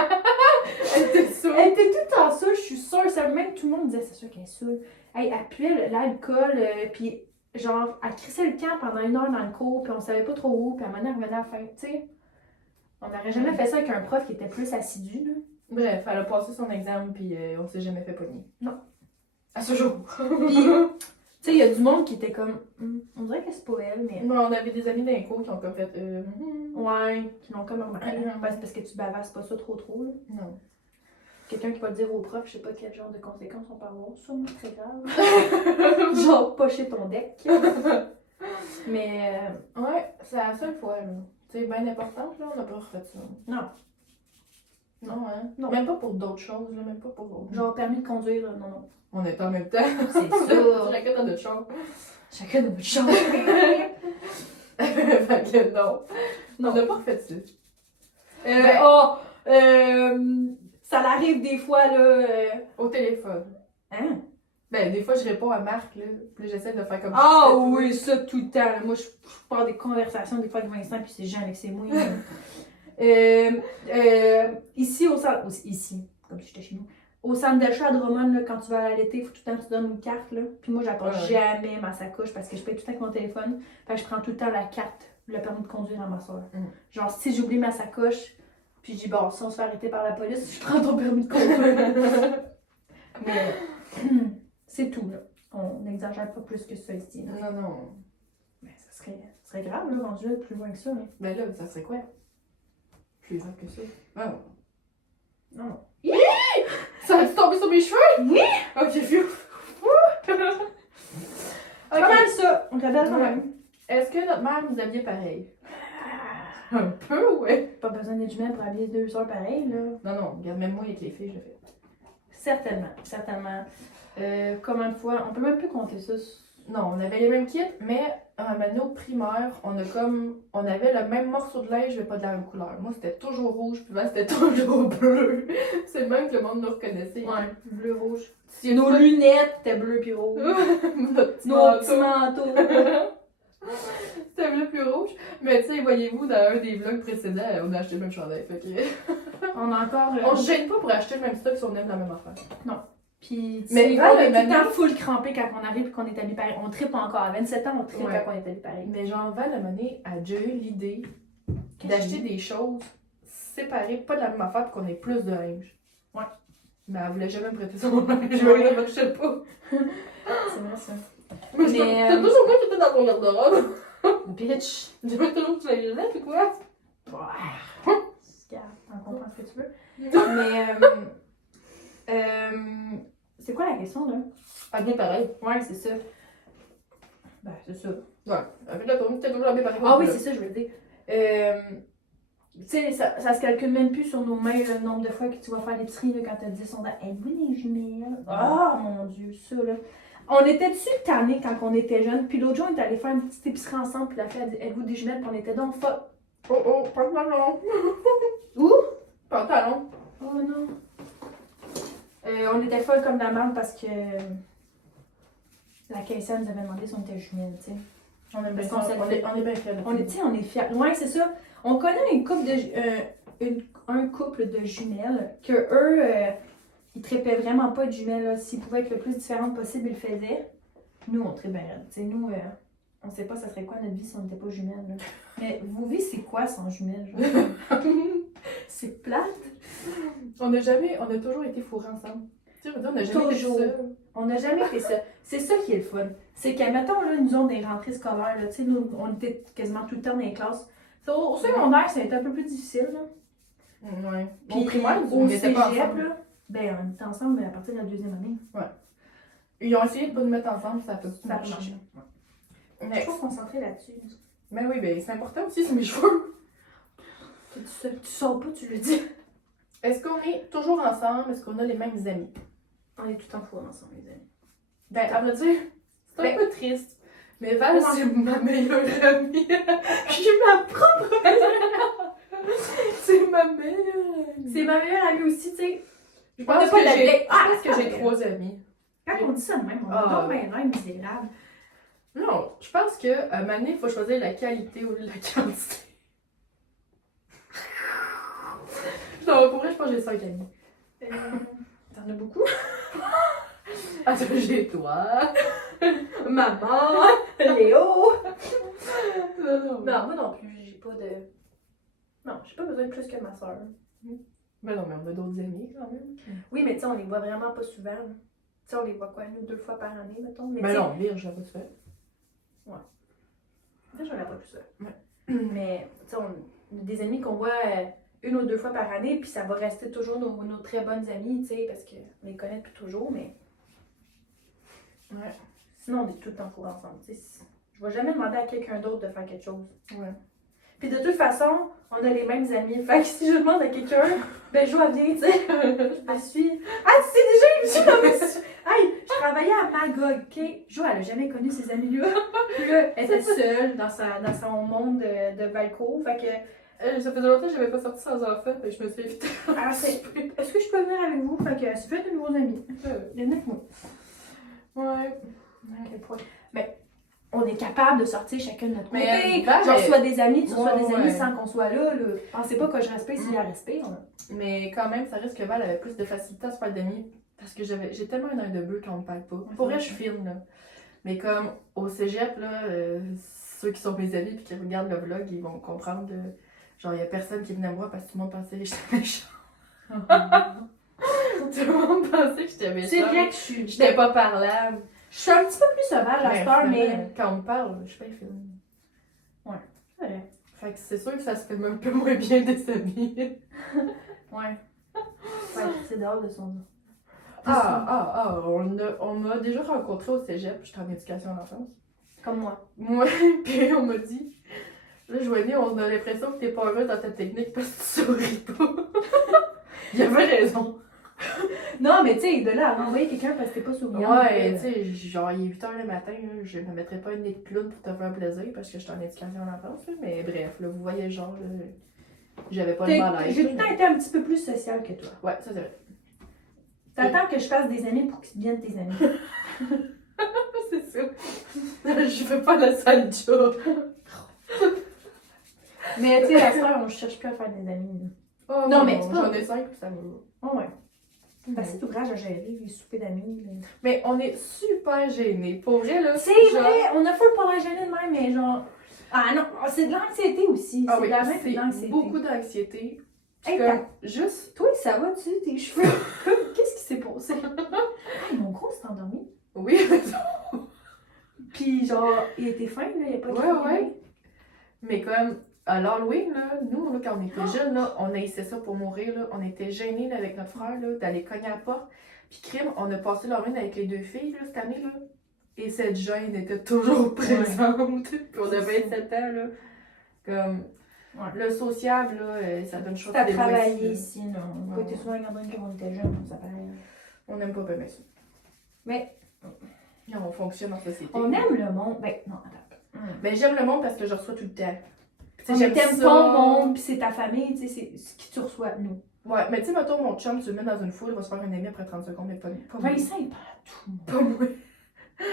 Elle était saoule. Elle était tout le temps saoule, je suis sûre. Ça, même tout le monde disait, c'est sûr qu'elle est saoule. Hey, elle puait l'alcool, puis genre, elle crissait le camp pendant 1 heure dans le cours, puis on savait pas trop où, puis à un moment donné, elle revenait à la fin, tu sais. On n'aurait jamais fait ça avec un prof qui était plus assidu, là. Bref, elle a passé son examen, puis on s'est jamais fait pogner. Non. À ce jour. Puis, tu sais, il y a du monde qui était comme, on dirait que c'est pas elle, mais. Non, on avait des amis d'un cours qui ont comme fait. Ouais, qui l'ont comme remarqué. Parce que tu bavasses pas ça trop, là. Non. Quelqu'un qui va dire au prof, je sais pas quel genre de conséquences on peut avoir, sûrement très grave. Genre, pocher ton deck. Mais, Ouais, c'est la seule fois, là. Tu sais, bien importante, là, on n'a pas refait ça. non. Non, hein? Non. Même pas pour d'autres choses, là, même pas pour. Genre, permis de conduire, là, non, non. On était en même temps. C'est ça. Chacun dans notre chambre. Chacun de notre chambre. Fait que non. On n'a pas refait ça. Ça l'arrive des fois, là. Au téléphone. Hein? Ben, des fois, je réponds à Marc, là. Puis j'essaie de faire comme Ah si c'était oui, ça tout le temps. Là. Moi, je pars des conversations des fois avec Vincent, puis c'est Jean avec ses mouilles. Ici, au centre. Ici, comme si j'étais chez nous. Au centre d'achat à Drummond, là, quand tu vas à l'été, il faut tout le temps que tu donnes une carte. Là. Puis moi, j'apporte jamais ma sacoche parce que je paye tout le temps avec mon téléphone. Fait que je prends tout le temps la carte, le permis de conduire à ma soeur. Genre, si j'oublie ma sacoche, puis je dis, bon, si on se fait arrêter par la police, je prends ton permis de conduire. Mais c'est tout, là. On n'exagère pas plus que ça ici. Là. Non, non. Mais ça serait grave, là, rendu là, plus loin que ça. Là. Ben là, ça serait quoi? Plus grave que ça. Ah non. Non. Ça va-tu tomber sur mes cheveux? Oui! Ok, phew. Pas mal ça. On regarde quand même. Est-ce que notre mère nous habillait pareil? Un peu, ouais. Pas besoin d'être jumelles pour habiller 2 soeurs pareilles, là. Non, non, regarde, même moi avec les filles, je le fais. Certainement, certainement. Combien de fois? On peut même plus compter ça. Non, on avait les mêmes kits, mais à un moment donné, au primaire, on avait le même morceau de linge, mais pas de la même couleur. Moi, c'était toujours rouge, puis moi, c'était toujours bleu. C'est le même que le monde nous reconnaissait. Ouais, bleu, rouge. Si Nos lunettes étaient bleu puis rouge. Notre petit Nos manteau. petits manteaux. C'était bleu puis rouge. Mais tu sais, voyez-vous, dans un des vlogs précédents, on a acheté le même chandail. Fait que... On a encore. On se gêne pas pour acheter le même stock si on aime la même affaire. Non. Puis, Mais mais Val, on est tout le maintenant- temps full crampé quand on arrive et qu'on est habillé pareil. On tripe encore. À 27 ans, on tripe Ouais. quand on est habillé pareil. Mais genre, Val, à un moment donné, a déjà eu l'idée d'acheter des choses séparées, pas de la même affaire, pour qu'on ait plus de linge. Ouais. Mais elle voulait jamais me prêter son linge. Je voulais ne marchait pas. C'est vrai, ça. Mais Mais, t'as toujours moi qui était dans ton garde-robe. Bitch. J'avais toujours que tu l'as puis quoi? Regarde, on comprend ce que tu veux. Mais, c'est quoi la question, là? Ah, bien pareil. Ouais, c'est ça. Ben, c'est ça. Ouais. Avec la tournée, t'es toujours bien pareil. Ah oui, c'est ça, je veux dire. Tu sais, ça se calcule même plus sur nos mains le nombre de fois que tu vas faire l'épicerie là, quand t'as dit son êtes-vous des jumelles? Oh mon Dieu, ça là. On était-tu tannés quand on était jeunes? Puis l'autre jour, on est allé faire une petite épicerie ensemble, puis la fille a dit êtes-vous des jumelles? Puis on était donc pas. Oh oh, pantalon. Où? Pantalon. Oh non. On était folle comme de la merde parce que la caissière nous avait demandé si on était jumelles, tu sais. On est bien Parce qu'on on est bien fiers. On est fiers. Ouais, c'est ça. On connaît une couple de, un couple de jumelles que eux, ils tripaient vraiment pas de jumelles. Là. S'ils pouvaient être le plus différentes possible, ils le faisaient. Nous, on tripe bien raide. Tu sais, nous, on sait pas ça serait quoi notre vie si on n'était pas jumelles. Là. Mais vos vies, c'est quoi sans jumelles? Genre? C'est plate. On a toujours été fourrés ensemble. Tu sais, on a jamais Toujours. fait ça. On n'a jamais fait ça. C'est ça qui est le fun. C'est qu'à, mettons, là, nous autres, des rentrées scolaires, là, tu sais, nous, on était quasiment tout le temps dans les classes. Au secondaire, c'était un peu plus difficile, là. Ouais. Puis Au primaire, au on était pas cégep, ensemble. là, ben, on était ensemble à partir de la 2e année. Ils ont essayé de pas nous mettre ensemble, ça a pas du tout Ça a marché. marché. Je Mais, suis trop concentrée là-dessus. mais oui, ben c'est important aussi, c'est mes cheveux. Tu sors pas, tu le dis. Est-ce qu'on est toujours ensemble? Est-ce qu'on a les mêmes amis? On est tout le temps fous ensemble, les amis. Ben, à vrai dire, c'est un Ben- peu triste. Mais Val, c'est ma meilleure amie. Je suis ma propre. C'est ma meilleure amie. C'est ma meilleure amie aussi, tu sais. Je On pense n'a pas que la j'ai blague. Ah, je pense que j'ai attends. 3 amis. Quand on dit ça de même, on Ah. a donc bien l'air misérable. Non, je pense qu'à un moment donné, il faut choisir la qualité au lieu de la quantité. Non, pour vrai, je pense que j'ai 5 amis. T'en as beaucoup? Attends, j'ai toi. Maman! Léo! Non. Non, moi non plus, j'ai pas de... Non, j'ai pas besoin de plus que ma soeur. Ben non, mais on a d'autres amis quand même. Oui, mais tu sais, on les voit vraiment pas souvent. Tu sais, on les voit quoi, nous, 2 fois par année, mettons. Mais Ben tu sais, non, Virge, je l'ai pas fait. j'en ai pas plus ça. Ouais. Mais, tu sais, on a des amis qu'on voit 1 ou 2 fois par année, puis ça va rester toujours nos très bonnes amies, tu sais, parce qu'on les connaît depuis toujours, mais... Ouais. Sinon, on est tout le temps cool ensemble, tu sais. Je vais jamais demander à quelqu'un d'autre de faire quelque chose. Ouais. Puis de toute façon, on a les mêmes amis. Fait que si je demande à quelqu'un, ben Joa vient, tu sais. Je me suis. Ah, tu sais déjà, je me suis comme. Hey, je travaillais à Magog, ok? Joa, elle a jamais connu ces amis-là. Puis là, elle était seule dans son monde de Valco. Fait que. Ça faisait longtemps que j'avais pas sorti sans enfant, fait que je me suis évité. Alors, est-ce que je peux venir avec vous? Fait que c'est fait de nouveaux amis. Il y en a que moi. Ouais. À quel point? Ben, on est capable de sortir chacun de notre côté. Mais, Je reçois des amis, tu reçois des amis ouais. sans qu'on soit là. Pensez pas que je respecte s'il y a respect. Mais quand même, ça risque que Val avait plus de facilité à se faire d'amis parce que j'ai tellement un œil de bœuf quand on me parle pas. Pour vrai, je filme là. Mais comme au cégep, là, ceux qui sont mes amis et qui regardent le vlog, ils vont comprendre que genre, il y a personne qui venait me voir parce que tout le monde pensait que j'étais méchante. Tout le monde pensait que j'étais méchante. C'est vrai que J'étais pas parlable. je suis un petit peu plus sauvage à cette heure, mais. Quand on me parle, je fais film. Ouais. C'est vrai. Fait que c'est sûr que ça se fait un peu moins bien des amis. Ouais. Ouais, c'est dehors de son. On m'a déjà rencontré au cégep, j'étais en éducation à l'enfance. Comme moi. Moi, puis on m'a dit, là, Joanie, on a l'impression que t'es pas heureux dans ta technique parce que tu souris pas. Il avait raison. Non, mais tu sais, de là à renvoyer quelqu'un parce que t'es pas souriant. Ouais, tu sais, genre, il est 8h le matin, là, je me mettrais pas une nez de clown pour te faire plaisir parce que j'étais en éducation à l'enfance, là, mais bref, là, vous voyez le genre, là, j'avais pas de malaise. J'ai là, tout le temps mais- été un petit peu plus sociale que toi. Ouais, ça c'est vrai. T'attends que je fasse des amis pour qu'ils deviennent tes amis. C'est ça. Je fais pas la sale job. Mais tu sais, à cette heure, on cherche plus à faire des amis. là. Oh, Non, mais c'est pas- j'en ai 5 puis ça va. Oh ouais. Parce que c'est ouvrage à gérer, les soupers d'amis. là. Mais on est super gênés. Pour vrai, là. C'est genre- vrai, on a full pour la gêner de même, mais genre. Ah non, c'est de l'anxiété aussi. Ah C'est oui, de la même c'est l'anxiété. beaucoup d'anxiété. Puis Hey, comme, juste. Toi, ça va-tu, tes cheveux? Qu'est-ce qui s'est passé? Hey, mon gros s'est endormi. Oui, Puis genre, il était fin, là, il n'y a pas de Ouais, ouais. Mais comme, à l'Halloween, là, nous, là, quand on était jeunes, là, on a essayé ça pour mourir, là. On était gênés là, avec notre frère, là, d'aller cogner à la porte. Puis crime, on a passé l'Halloween avec les 2 filles, là, cette année, là. Et cette gêne était toujours présente. Puis on C'est avait ça. 27 ans, là. Comme, Ouais. le sociable, là, ça donne chose T'as des travaillé voici, là. ici, là. On a Ouais. été souvent à Gardone quand on était jeunes, ça paraît. On n'aime pas bien ça. Mais Non, on fonctionne en société. on aime le monde. Ben, non, attends. Mais j'aime le monde parce que je reçois tout le temps. Puis, tu sais, Mais j'aime t'aimes ça. ton monde, puis c'est ta famille, tu sais, c'est ce qui tu reçois de nous. Ouais, mais tu sais, mettons, mon chum, tu le mets dans une foule, il va se faire un ami après 30 secondes, mais pas moi. Vincent, il parle à tout. Pas moi.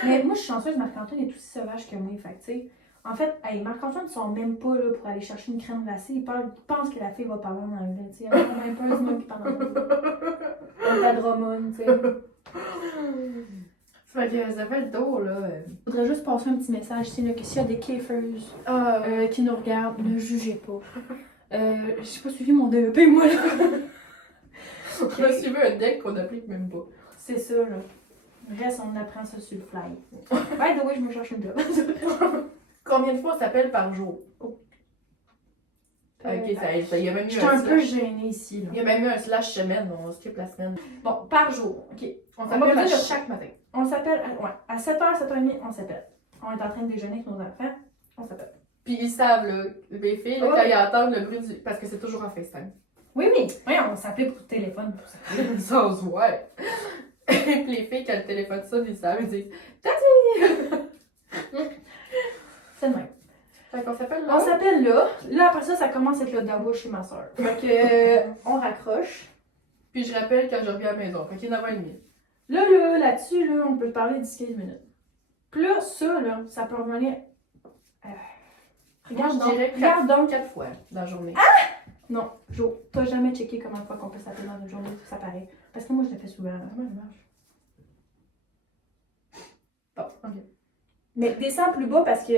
Mais moi, je suis chanceuse, Marc-Antoine est aussi sauvage que moi. Fait que, tu sais, en fait, hey, Marc-Antoine, ils sont même pas là pour aller chercher une crème glacée. Ils pensent que la fille va parler en anglais. Tu sais, il y a même pas un monde qui parle en anglais. On est à Drummond, tu sais. Fait que ça fait le tour, là. Je voudrais juste passer un petit message ici, là, que s'il y a des kiffers qui nous regardent, ne jugez pas. J'ai pas suivi mon DEP, moi, là. On a suivi un deck qu'on applique même pas. C'est ça, là. Reste, on apprend ça sur le fly. By the way, je me cherche une job. Combien de fois on s'appelle par jour? Oh. Ok, ça il y a même eu J'étais un un peu slash. gênée ici, là. Il y a même eu un slash semaine, on skip la semaine. Bon, par jour, ok. On va s'appelle à dire- chaque matin. On s'appelle, à 7h, 7h30, on s'appelle. On est en train de déjeuner avec nos enfants, on s'appelle. Puis ils savent, là, les filles, là, Ouais. quand ils entendent le bruit du. Parce que c'est toujours en FaceTime. Oui, on s'appelait pour le téléphone, pour ça. Ça se voit. Puis les filles, quand le téléphone sonne, ils savent, ils disent C'est le même. Fait qu'on s'appelle là. On s'appelle là. Là, après ça, ça commence à être le double chez ma soeur. Fait que, on raccroche. Puis je rappelle quand je reviens à la maison. Fait qu'il est 9h30. Là-dessus, là, on peut parler 10-15 minutes. Puis là, ça, là, ça peut revenir. Regarde Moi, je donc. dirais Regarde donc. 4 fois dans la journée. Non, Jo, t'as jamais checké combien de fois qu'on peut s'appeler dans une journée, ça paraît. Parce que moi, je le fais souvent. Comment ça marche? Bon, ok. Mais descends plus bas parce que.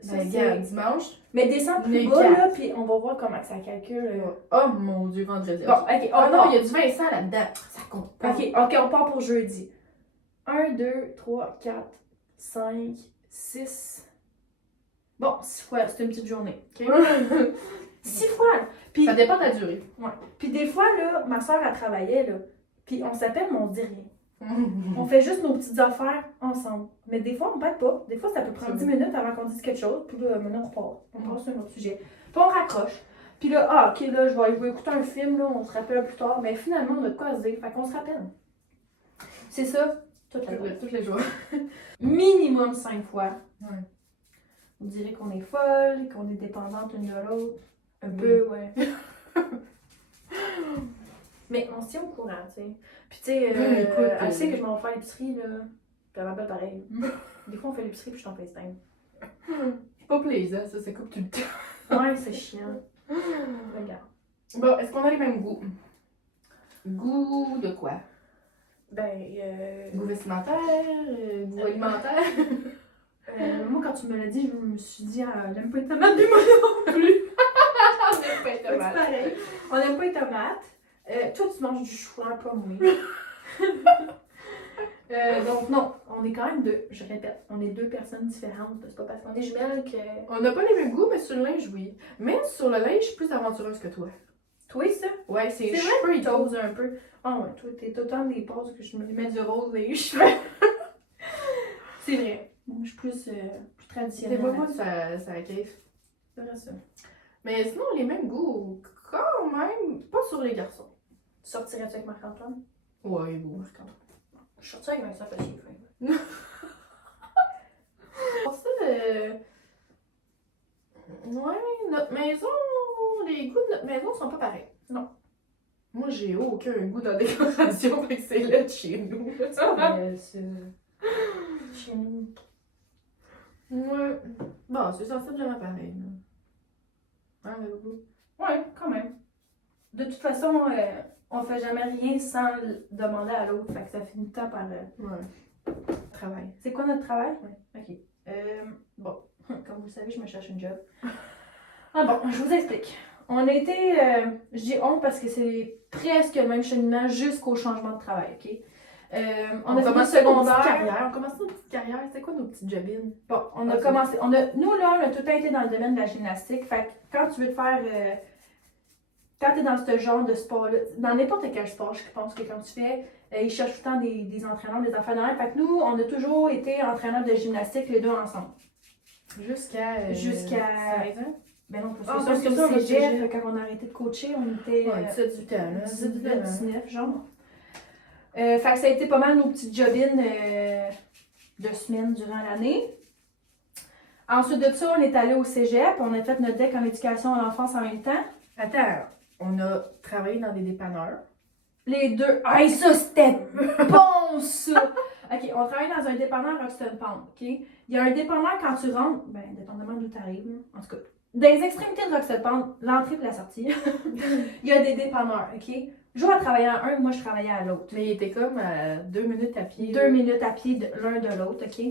ça, Ben, c'est- regarde, dimanche. Mais descends plus Les bas, quatre. là, puis on va voir comment ça calcule. Oh mon dieu, vendredi. Bon, ok, Oh non, il y a du Vincent là-dedans. Ça compte pas. Ok, on part pour jeudi. 1, 2, 3, 4, 5, 6. Bon, 6 fois, c'est une petite journée. OK? 6 fois! Là. Puis, Ça dépend de la durée. ouais. Puis des fois, là, ma soeur, elle travaillait, là. Puis on s'appelle, mais on dit rien. On fait juste nos petites affaires ensemble. Mais des fois, on ne pas. Des fois, ça peut prendre 10 minutes avant qu'on dise quelque chose. Puis là, maintenant, on repart. On passe sur un autre sujet. Puis on raccroche. Puis là, ok, là, je vais écouter un film, là, on se rappelle plus tard. Mais finalement, on a de quoi se dire. Fait qu'on se rappelle. C'est ça, toute la journée. Tous les jours. Minimum 5 fois. Ouais. On dirait qu'on est folle, qu'on est dépendante l'une de l'autre. Un Oui. peu, ouais. Mais on se tient au courant, tu sais. Puis tu sais, Écoute, elle sait que je m'en vais faire l'épicerie, là. Puis elle m'appelle pareil. Des fois, on fait l'épicerie, puis je t'en FaceTime. C'est pas plaisant, ça coupe tout le temps. Ouais, c'est chiant. Regarde. Bon, est-ce qu'on a les mêmes goûts? Goût de quoi? Ben, Goût vestimentaire? Goût alimentaire? moi, quand tu me l'as dit, je me suis dit, ah, elle aime pas les tomates, mais moi non plus. On aime pas les C'est tomates. pareil. On n'aime pas les tomates. Toi, tu manges du chou-fleur, pas moi. Donc, non, on est quand même deux. Je répète, on est deux personnes différentes. C'est pas parce qu'on est jumelles que. On n'a pas les mêmes goûts, mais sur le linge, oui. Mais sur le linge, je suis plus aventureuse que toi. Toi, ça? Ouais, c'est C'est cheveux vrai et que tout. t'oses un peu. Ah ouais, toi, t'es autant des poses que je me mets du rose dans les cheveux. C'est vrai. Moi, je suis plus C'est traditionnelle. pas moi, ça kiffe. C'est vrai, ça. Mais sinon, les mêmes goûts, quand même, pas sur les garçons. Tu sortirais-tu avec Marc-Antoine? Ouais, bon, Marc-Antoine. Je sortirais avec Vincent parce qu'il est fin. Pour ça, ouais, notre maison, les goûts de notre maison sont pas pareils. Non. Moi, j'ai aucun goût dans la décoration, fait que c'est là de chez nous. C'est chez nous. Ouais. Bon, c'est sensiblement pareil. Là. Hein, le goût? Ouais, quand même. De toute façon, on fait jamais rien sans le demander à l'autre. Fait que ça finit tout le temps par. Ouais. Travail. C'est quoi notre travail? Ok. Bon, comme vous le savez, je me cherche une job. Ah bon, je vous explique. On a été, je dis on parce que c'est presque le même cheminement jusqu'au changement de travail, ok? On a fait du secondaire. carrière. On commence nos petites carrières. C'est quoi nos petites jobines? Bon, on a Ok. commencé. Nous, là, on a tout le temps été dans le domaine de la gymnastique. Fait que quand tu veux te faire. Quand tu es dans ce genre de sport-là, dans n'importe quel sport, je pense que quand tu fais, ils cherchent tout le temps des entraîneurs, des affaires de même. Fait que nous, on a toujours été entraîneurs de gymnastique, les deux ensemble. Jusqu'à. Jusqu'à- 16 ans? Ben non, Ah, parce que c'est ça, au le cégep, cégep. quand on a arrêté de coacher, on était Ouais, 17-18 ans. Là. 18, 19, genre. Fait que ça a été pas mal nos petites jobines de semaines durant l'année. Ensuite de ça, on est allé au cégep, on a fait notre deck en éducation à l'enfance en même temps. Attends, on a travaillé dans des dépanneurs. Les deux. Hey, ça, c'était bon, ça! OK, on travaille dans un dépanneur Roxton Pound, OK? Il y a un dépanneur quand tu rentres, ben, dépendamment d'où tu arrives, en tout cas. Dans les extrémités de Roxton Pound, l'entrée et la sortie, il y a des dépanneurs, OK? Jo a travaillé à un, moi je travaillais à l'autre. Mais il était comme à 2 minutes à pied. 2 minutes à pied de l'un de l'autre, OK?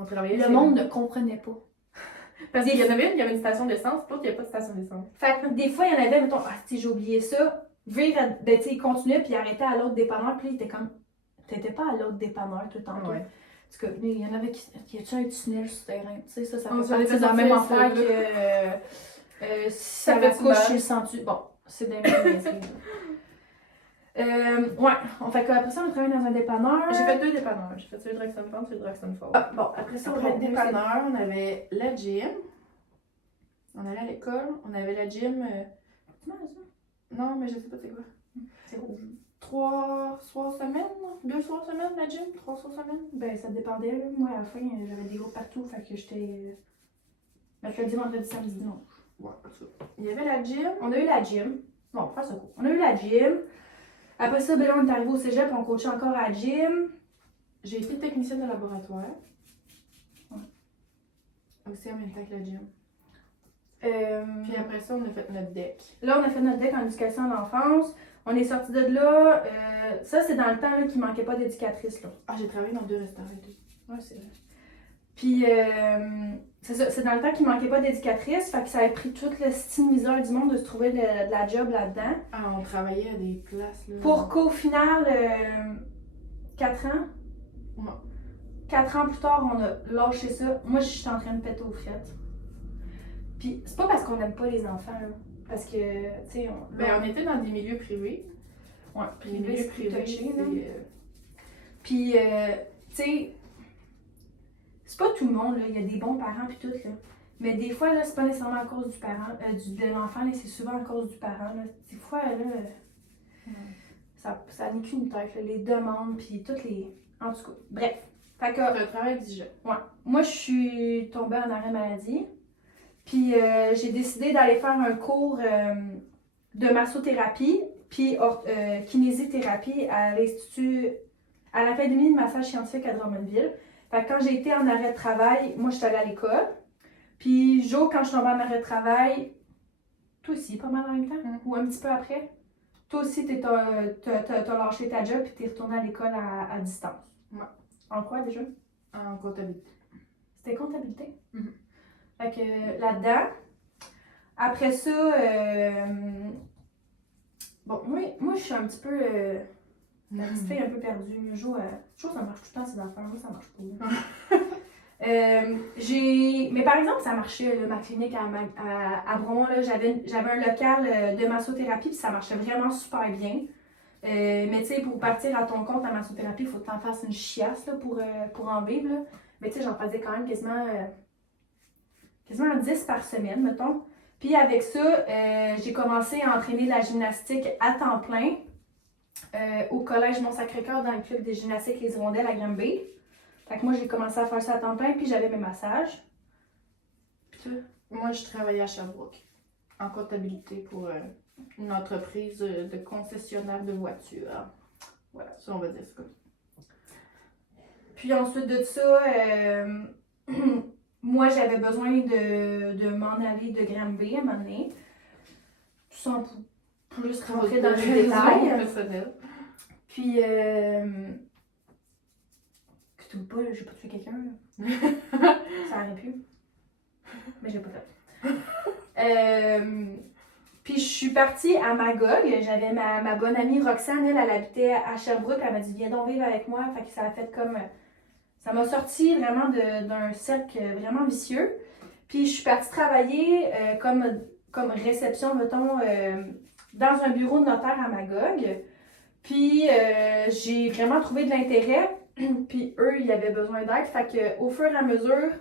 On travaillait. Le monde ne comprenait pas. Parce qu'il y en avait une, il y avait une station d'essence, l'autre, il n'y avait pas de station d'essence. Fait que des fois, il y en avait, mettons, ah, si j'ai oublié ça, vire, ben, tu sais, il continuait, puis il arrêtait à l'autre dépanneur, puis il était comme, t'étais pas à l'autre dépanneur tout le temps. Ouais. En tout cas, il y en avait qui. Y a-tu un tunnel souterrain? Tu sais, ça On fait s'en était partie de la sorti même de affaire ça, que. Si Ça ça fait la du couche mal. chez le sentu. Bon, c'est des mêmes ouais, on fait qu'après ça, on travaille dans un dépanneur. J'ai fait 2 dépanneurs. J'ai fait celui de Drexton Pound, celui de Drexton Falls. Ah, bon, après ça, Après on le dépanneur, on avait la gym. On allait à l'école, on avait la gym. Non, mais je sais pas c'est quoi. C'est rouge. 3 soirs semaine, 2 soirs semaine la gym, 3 soirs semaine. Ben, ça dépendait, là. Moi, à la fin, j'avais des groupes partout, fait que j'étais. Mercredi, vendredi, samedi, dimanche. Ouais, ça. Il y avait la gym. On a eu la gym. Bon, faire ça court. On a eu la gym. Après ça, ben là, on est arrivé au cégep, on coachait encore à la gym. J'ai été technicienne de laboratoire. Ouais. Aussi en même temps que la gym. Puis après ça, on a fait notre deck. Là, on a fait notre deck en éducation à l'enfance. On est sorti de là. Ça, c'est dans le temps là, qu'il manquait pas d'éducatrice. Là. Ah, j'ai travaillé dans 2 restaurants et tout. Ouais, c'est vrai. Puis, c'est ça, c'est dans le temps qu'il manquait pas d'éducatrice. Fait que ça a pris tout le style misère du monde de se trouver de la job là-dedans. Ah, on travaillait à des places, là. Pour qu'au final, 4 ans. Ouais. 4 ans plus tard, on a lâché ça. Moi, je suis en train de péter aux frettes. Puis, c'est pas parce qu'on n'aime pas les enfants, là. Parce que, tu sais, Ben, on était dans des milieux privés. ouais, Puis les privé, milieux c'est plus privés, touché, c'est... là. Puis, tu sais, c'est pas tout le monde, là. Il y a des bons parents, puis tout, là. Mais des fois, là, c'est pas nécessairement à cause du parent, de l'enfant, là, c'est souvent à cause du parent, là. Des fois, là, ça n'est qu'une tête, là. Les demandes, puis toutes les. En tout cas, bref. Fait que, Le travail exigeant. ouais. Moi, je suis tombée en arrêt maladie. Puis j'ai décidé d'aller faire un cours de massothérapie puis kinésithérapie à l'Institut, à l'Académie de massage scientifique à Drummondville. Fait que quand j'ai été en arrêt de travail, moi, j'étais allée à l'école. Puis Jo, quand je suis tombée en arrêt de travail, toi aussi, pas mal en même temps, ou un petit peu après, toi aussi, t'as lâché ta job puis t'es retournée à l'école à distance. Ouais. En quoi déjà? En comptabilité. C'était comptabilité. Mhm. Fait que là-dedans, après ça, bon, moi je suis un petit peu, la petite fille un peu perdue. Jo, ça marche tout le temps ces affaires, moi ça marche pas. Mais par exemple, ça marchait, là, ma clinique à Bromont, là, j'avais un local de massothérapie puis ça marchait vraiment super bien. Mais tu sais, pour partir à ton compte en massothérapie, il faut que tu en fasses une chiasse là, pour en vivre. Là. Mais tu sais, j'en faisais quand même quasiment 10 par semaine, mettons. Puis avec ça, j'ai commencé à entraîner la gymnastique à temps plein au collège Mont-Sacré-Cœur dans le club des gymnastiques Les Hirondelles à Granby. Fait que moi, j'ai commencé à faire ça à temps plein, puis j'avais mes massages. Puis toi? Moi, je travaillais à Sherbrooke, en comptabilité pour une entreprise de concessionnaire de voitures. Voilà, ça, on va dire ça comme ça. Puis ensuite de ça, moi, j'avais besoin de m'en aller de Granby à un moment donné, sans plus rentrer dans les détails. Personnel. Puis, que tu pas, là, j'ai pas tué quelqu'un, là. Ça aurait pu. Mais j'ai pas fait. Puis je suis partie à Magog. J'avais ma bonne amie Roxane, elle habitait à Sherbrooke. Elle m'a dit viens donc vivre avec moi. Fait que ça a fait comme. Ça m'a sorti vraiment d'un cercle vraiment vicieux. Puis je suis partie travailler comme réception, mettons, dans un bureau de notaire à Magog. Puis j'ai vraiment trouvé de l'intérêt. Puis eux, ils avaient besoin d'aide. Fait que au fur et à mesure,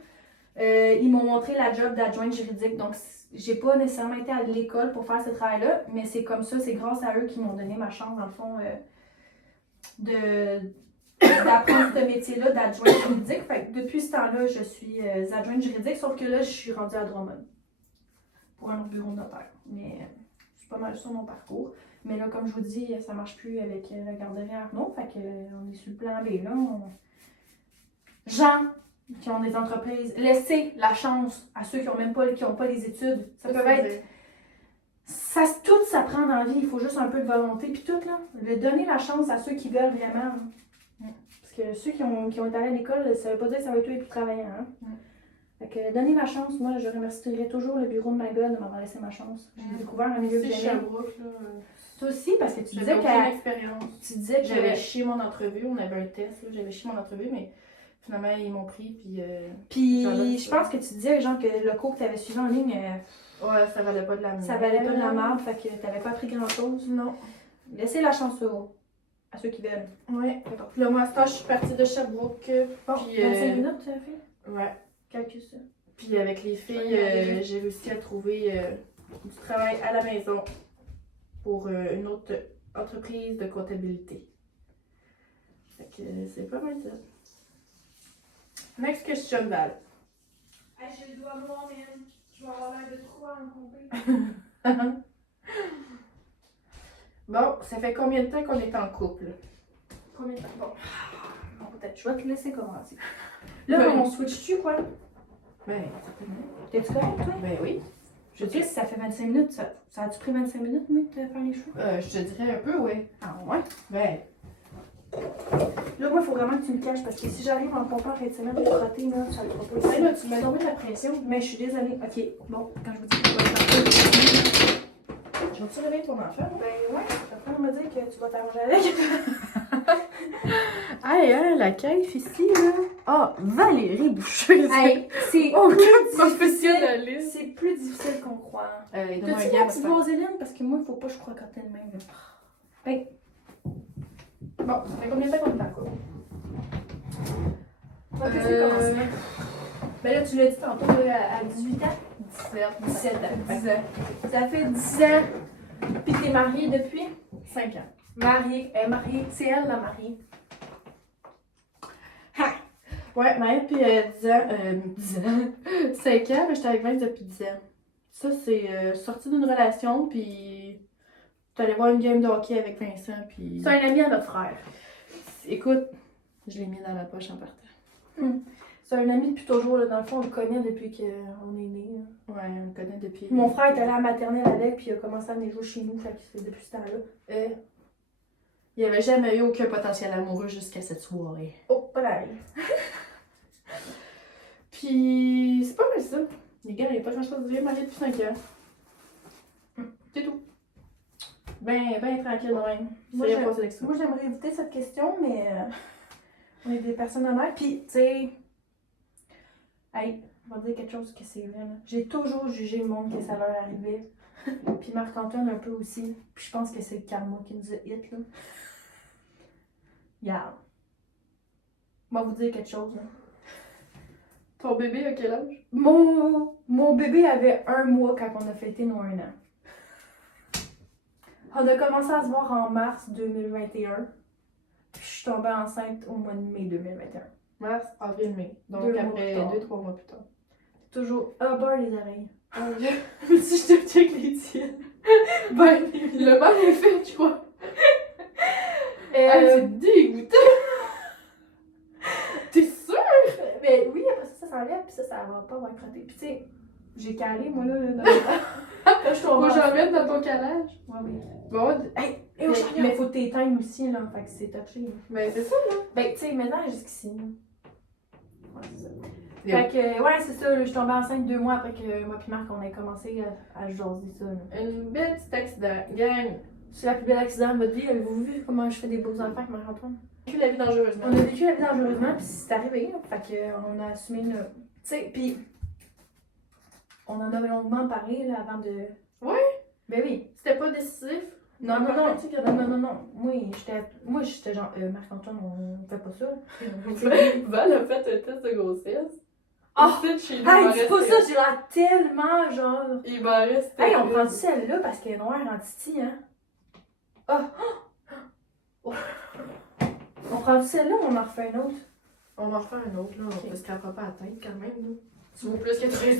ils m'ont montré la job d'adjointe juridique. Donc, j'ai pas nécessairement été à l'école pour faire ce travail-là, mais c'est comme ça, c'est grâce à eux qui m'ont donné ma chance, dans le fond, d'apprendre ce métier-là d'adjointe juridique. Fait que depuis ce temps-là, je suis adjointe juridique, sauf que là, je suis rendue à Drummond pour un autre bureau de notaire. Mais c'est pas mal ça mon parcours. Mais là, comme je vous dis, ça marche plus avec la garderie Arnaud. Fait que on est sur le plan B. Là, Gens qui ont des entreprises, laissez la chance à ceux qui ont même pas, qui ont pas les études. Ça peut être. Tout s'apprend dans la vie, il faut juste un peu de volonté. Puis tout, là, donner la chance à ceux qui veulent vraiment. Parce que ceux qui ont été allés à l'école, ça veut pas dire que ça va être eux les plus travaillants. Hein? Fait que donner la chance, moi, je remercierai toujours le bureau de ma gueule de m'avoir laissé ma chance. J'ai découvert un milieu que j'aimais. Sherbrooke, là. Toi aussi, parce que tu disais que. Tu disais que j'avais chié mon entrevue, on avait un test, là, j'avais chié mon entrevue, mais finalement, ils m'ont pris, puis... Puis, je pense que tu disais, genre, que le cours que tu avais suivi en ligne... ouais, ça valait pas de la merde. Ça valait pas de la merde, fait que t'avais pas appris grand-chose. Non. Laissez la chance à ceux qui veulent. Ouais. Puis là, moi, à ce temps, je suis partie de Sherbrooke. Bon, puis, 25 minutes, tu as fait? Ouais. Calcule ça. Puis avec les filles, j'ai réussi à trouver du travail à la maison pour une autre entreprise de comptabilité. Fait que c'est pas mal ça. Next question, Val. Hey, j'ai le doigt mort, man. Je vais avoir l'air de trop en compter. Bon, ça fait combien de temps qu'on est en couple? Combien de temps? Bon, peut-être. Je vais te laisser commencer. Là, on switch-tu, quoi? Ben, certainement. T'es-tu correct, toi? Ben oui. Je sais si ça fait 25 minutes. Ça a-tu pris 25 minutes, mais, de faire les cheveux? Je te dirais un peu, ouais. Ah ouais? Ben, Là, moi, il faut vraiment que tu me caches parce que si j'arrive en pompant en fin de semaine pour frotter, là, ça ne va pas ben là, tu m'as tombé la pression. Mais je suis désolée. Ok, bon, quand je vous dis que je vais faire Je vais-tu réveiller ton enfant? ben ouais, ta femme m'a dit que tu vas t'arranger avec. Hey, hein, la caisse ici, là. Ah, Valérie Boucher. Hey, c'est Oh, plus professionnaliste. C'est plus difficile qu'on croit. Donne-moi T'as-tu un la gars, petite vaseline? Parce que moi, il faut pas que je croie quand t'es de même. Là. Ben, Bon, ça fait combien de temps qu'on est en couple? quand est-ce que commence? Ben là, tu l'as dit tantôt, là, à 18 ans? 17 ans. 10 ans. Ça fait 10 ans. Puis t'es mariée depuis? 5 ans. Mariée. Elle est mariée. C'est elle la mariée. Ha! Ouais, mariée depuis 10 ans. 5 ans, mais j'étais avec Vince depuis 10 ans. Ça, c'est sorti d'une relation, puis t'es allé voir une game de hockey avec Vincent, puis... C'est un ami à notre frère. Écoute, je l'ai mis dans ma poche en partant. C'est un ami depuis toujours. Là. Dans le fond, on le connaît depuis qu'on est né. Ouais, on le connaît depuis... Mon frère est allé à la maternelle avec, puis il a commencé à venir jouer chez nous. Fait que c'est depuis ce temps-là. Il n'y avait jamais eu aucun potentiel amoureux jusqu'à cette soirée. Oh, pas là. Puis, c'est pas mal ça. Les gars, il n'y a pas grand-chose à dire, marié depuis 5 ans. C'est tout. Ben tranquille, de même. Moi, C'est rien j'aime- passé d'extra. Moi, j'aimerais éviter cette question, mais on est des personnes honnêtes. Puis, tu sais, hey, on va dire quelque chose que c'est vrai. Là. J'ai toujours jugé le monde que ça leur arrivait. Puis Marc-Antoine un peu aussi. Puis je pense que c'est le karma qui nous a hit, là. Regarde. On va vous dire quelque chose, là. Ton bébé a quel âge? Mon bébé avait 1 mois quand on a fêté nos 1 an. On a commencé à se voir en mars 2021. Puis je suis tombée enceinte au mois de mai 2021. Mars, avril, mai. Donc 2 mois après plus tard. 2-3 mois plus tard. Toujours. Ah, beurre les oreilles. Si je te check les tiennes. Ben, le mal est fait, je crois. C'est dégoûtant. T'es sûre? Mais oui, après ça s'enlève, puis ça va pas avoir crotté. Puis tu sais, j'ai calé, moi, là, dans quand je suis Faut tombée que j'en enceinte. mette dans ton calage. Ouais, oui. Bon, hey, et au Mais chagrin. faut t'éteindre aussi, là, fait que c'est touché. Là. Ben, c'est ça, là. Ben, tu sais, maintenant, jusqu'ici. là. Ouais, c'est ça. Yo. Fait que, ouais, c'est ça, là, je suis tombée enceinte 2 mois après que moi et Marc, on ait commencé à jaser ça. Là. Une belle petite accident. Gang. C'est la plus belle accident de votre vie. Avez-vous vu comment je fais des beaux enfants avec Marc-Antoine? Vécu la vie dangereusement. On a vécu la vie dangereusement, puis c'est arrivé. Là. Fait qu'on a assumé le. Tu sais, puis on en avait longuement parlé là, avant de. Ouais? Ben oui. C'était pas décisif? Non, non, non. Moi, j'étais genre, Marc-Antoine, on fait pas ça. Val a fait un test de grossesse. Ah! Ici, chez nous, Hey, il dis m'en pas reste- ça, j'ai l'air tellement genre. Il m'en reste. Hey, on prend celle-là parce qu'elle est noire en titi, hein? Ah! Oh. On prend celle-là ou on en refait une autre? On va en refaire un autre, là. Ok. On se scrapera pas à la tête quand même, là. Tu vaux plus que 13$.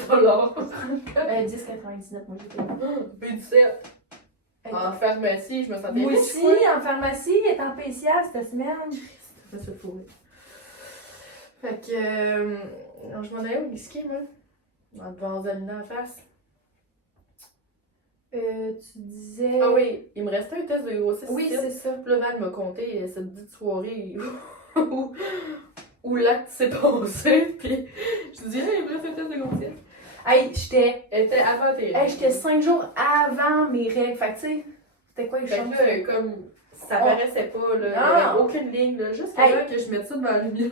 10,99, moi j'ai payé. 17. En pharmacie, je me sentais Moi riche, aussi, ouais. en pharmacie, elle est en spécial cette semaine. Ça fait se fourrer. Fait que. Je m'en allais au whisky, moi. En devant Zalina en face. Tu disais. Ah oui, il me restait un test de grossesse. Oui, ici. c'est ça. Puis là, Val m'a conté cette dite soirée où l'acte s'est passé. Puis je dis, il me reste un test de grossesse. Hey, j'étais. Elle était avant tes Hey, j'étais 5 jours avant mes règles. Fait que, tu sais, c'était quoi les Fait chances? que là, comme ça Oh. paraissait pas, là. Il y Ah. avait aucune ligne, là. Juste Hey. avant que je mette ça devant la lumière.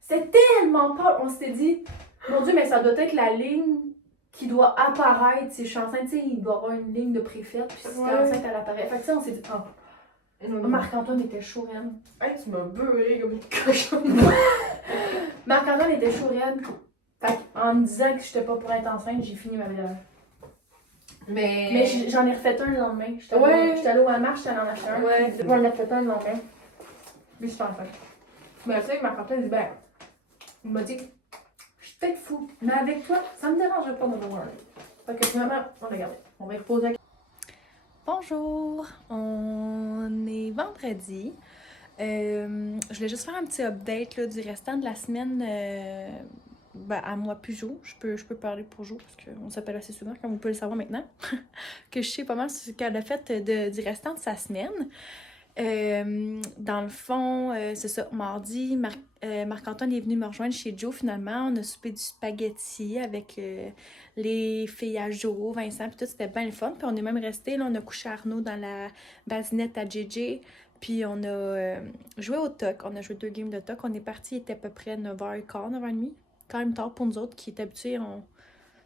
C'était tellement peur. On s'était dit, mon Dieu, mais ça doit être la ligne qui doit apparaître. Si je suis enceinte, tu sais, il doit y avoir une ligne de préfète. Puis si t'es Ouais. enceinte, elle apparaît. Fait que, tu sais, on s'est dit, Marc-Antoine était chaud, raide. Hey, tu m'as beurré comme une cochonne. Marc-Antoine était chaud, raide. Fait en me disant que j'étais pas pour être enceinte, j'ai fini ma vie. Mais j'en ai refait un le lendemain. J'étais allée au Walmart, j'étais allée en acheter un. Ouais. Puis j'en ai refait un le lendemain. Puis j'étais enceinte. Mais tu sais, Marc-Antoine dit, ben, il m'a dit, je suis peut-être fou, mais avec toi, ça me dérangerait pas de me voir. Fait que finalement, on a gardé. On va y reposer. Bonjour, on est vendredi. Je voulais juste faire un petit update là, du restant de la semaine ben, à moi puis Jo, je peux parler pour Jo parce qu'on s'appelle assez souvent, comme vous pouvez le savoir maintenant, que je sais pas mal ce qu'elle a fait du restant de sa semaine. Dans le fond, c'est ça, mardi, Marc-Antoine est venu me rejoindre chez Jo finalement. On a soupé du spaghetti avec les filles à Jo, Vincent, puis tout, c'était bien le fun. Puis on est même resté, là, on a couché Arnaud dans la basinette à JJ. Puis on a joué au toc, on a joué 2 games de toc. On est parti, il était à peu près 9h15, 9h30. Quand même tard pour nous autres qui est habitués.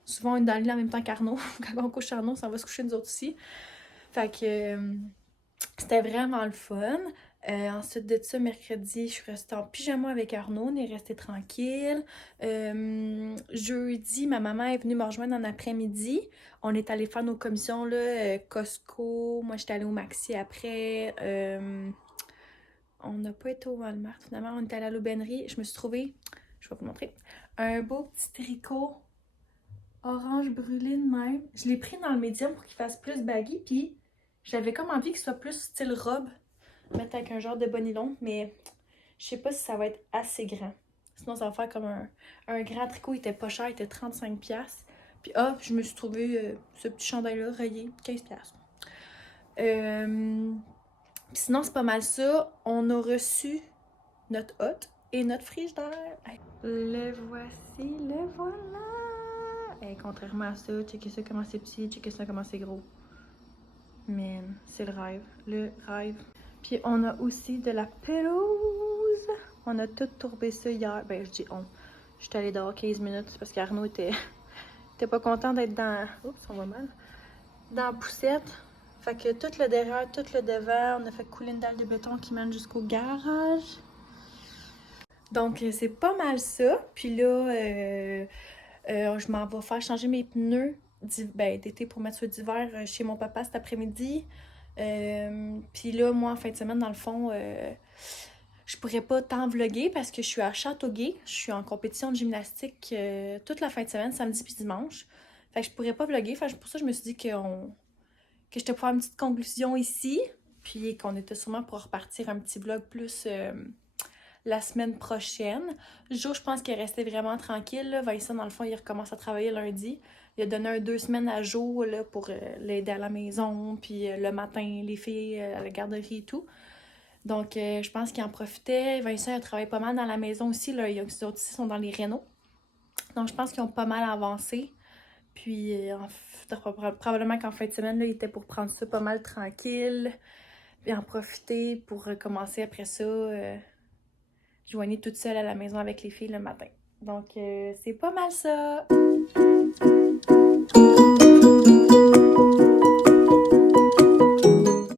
Souvent on est dans le lit en même temps qu'Arnaud. Quand on couche Arnaud, ça va se coucher nous autres aussi. Fait que c'était vraiment le fun. Ensuite de ça, mercredi, je suis restée en pyjama avec Arnaud, on est resté tranquille. Jeudi, ma maman est venue me rejoindre en après-midi. On est allé faire nos commissions, là, Costco. Moi, j'étais allée au Maxi après. On n'a pas été au Walmart, finalement. On est allé à l'aubainerie. Je me suis trouvée, je vais vous montrer, un beau petit tricot orange brûlé de même. Je l'ai pris dans le médium pour qu'il fasse plus baggy, puis j'avais comme envie qu'il soit plus style robe. Mettre avec un genre de bonilon, mais je sais pas si ça va être assez grand. Sinon, ça va faire comme un grand tricot. Il était pas cher, il était 35$. Puis hop, je me suis trouvé ce petit chandail-là rayé, 15$. Puis sinon, c'est pas mal ça. On a reçu notre hôte et notre frigidaire. Le voici, le voilà! Hey, contrairement à ça, checkez ça comment c'est petit, checkez ça comment c'est gros. Man, c'est le rêve. Le rêve. Puis on a aussi de la pelouse. On a tout tourbé ça hier. Ben, je dis on. Je suis allée dehors 15 minutes parce qu'Arnaud était pas content d'être dans... Oups, on va mal. Dans la poussette. Fait que tout le derrière, tout le devant, on a fait couler une dalle de béton qui mène jusqu'au garage. Donc, c'est pas mal ça. Puis là, je m'en vais faire changer mes pneus d'été pour mettre ceux d'hiver chez mon papa cet après-midi. Puis là, moi, en fin de semaine, dans le fond, je pourrais pas tant vlogger parce que je suis à Châteauguay. Je suis en compétition de gymnastique toute la fin de semaine, samedi puis dimanche. Fait que je pourrais pas vlogger. Fait que pour ça, je me suis dit que j'étais pour faire une petite conclusion ici. Puis qu'on était sûrement pour repartir un petit vlog plus la semaine prochaine. Jo, je pense qu'il est resté vraiment tranquille. Là. Vincent, dans le fond, il recommence à travailler lundi. Il a donné 2 semaines à Jo là, pour l'aider à la maison, puis le matin, les filles à la garderie et tout. Donc, je pense qu'il en profitait. Vincent, il travaille pas mal dans la maison aussi. Là. Les autres ici sont dans les rénaux. Donc, je pense qu'ils ont pas mal avancé. Puis, probablement qu'en fin de semaine, là, il était pour prendre ça pas mal tranquille. Puis en profiter pour recommencer après ça. Joigner toute seule à la maison avec les filles le matin. Donc, c'est pas mal ça!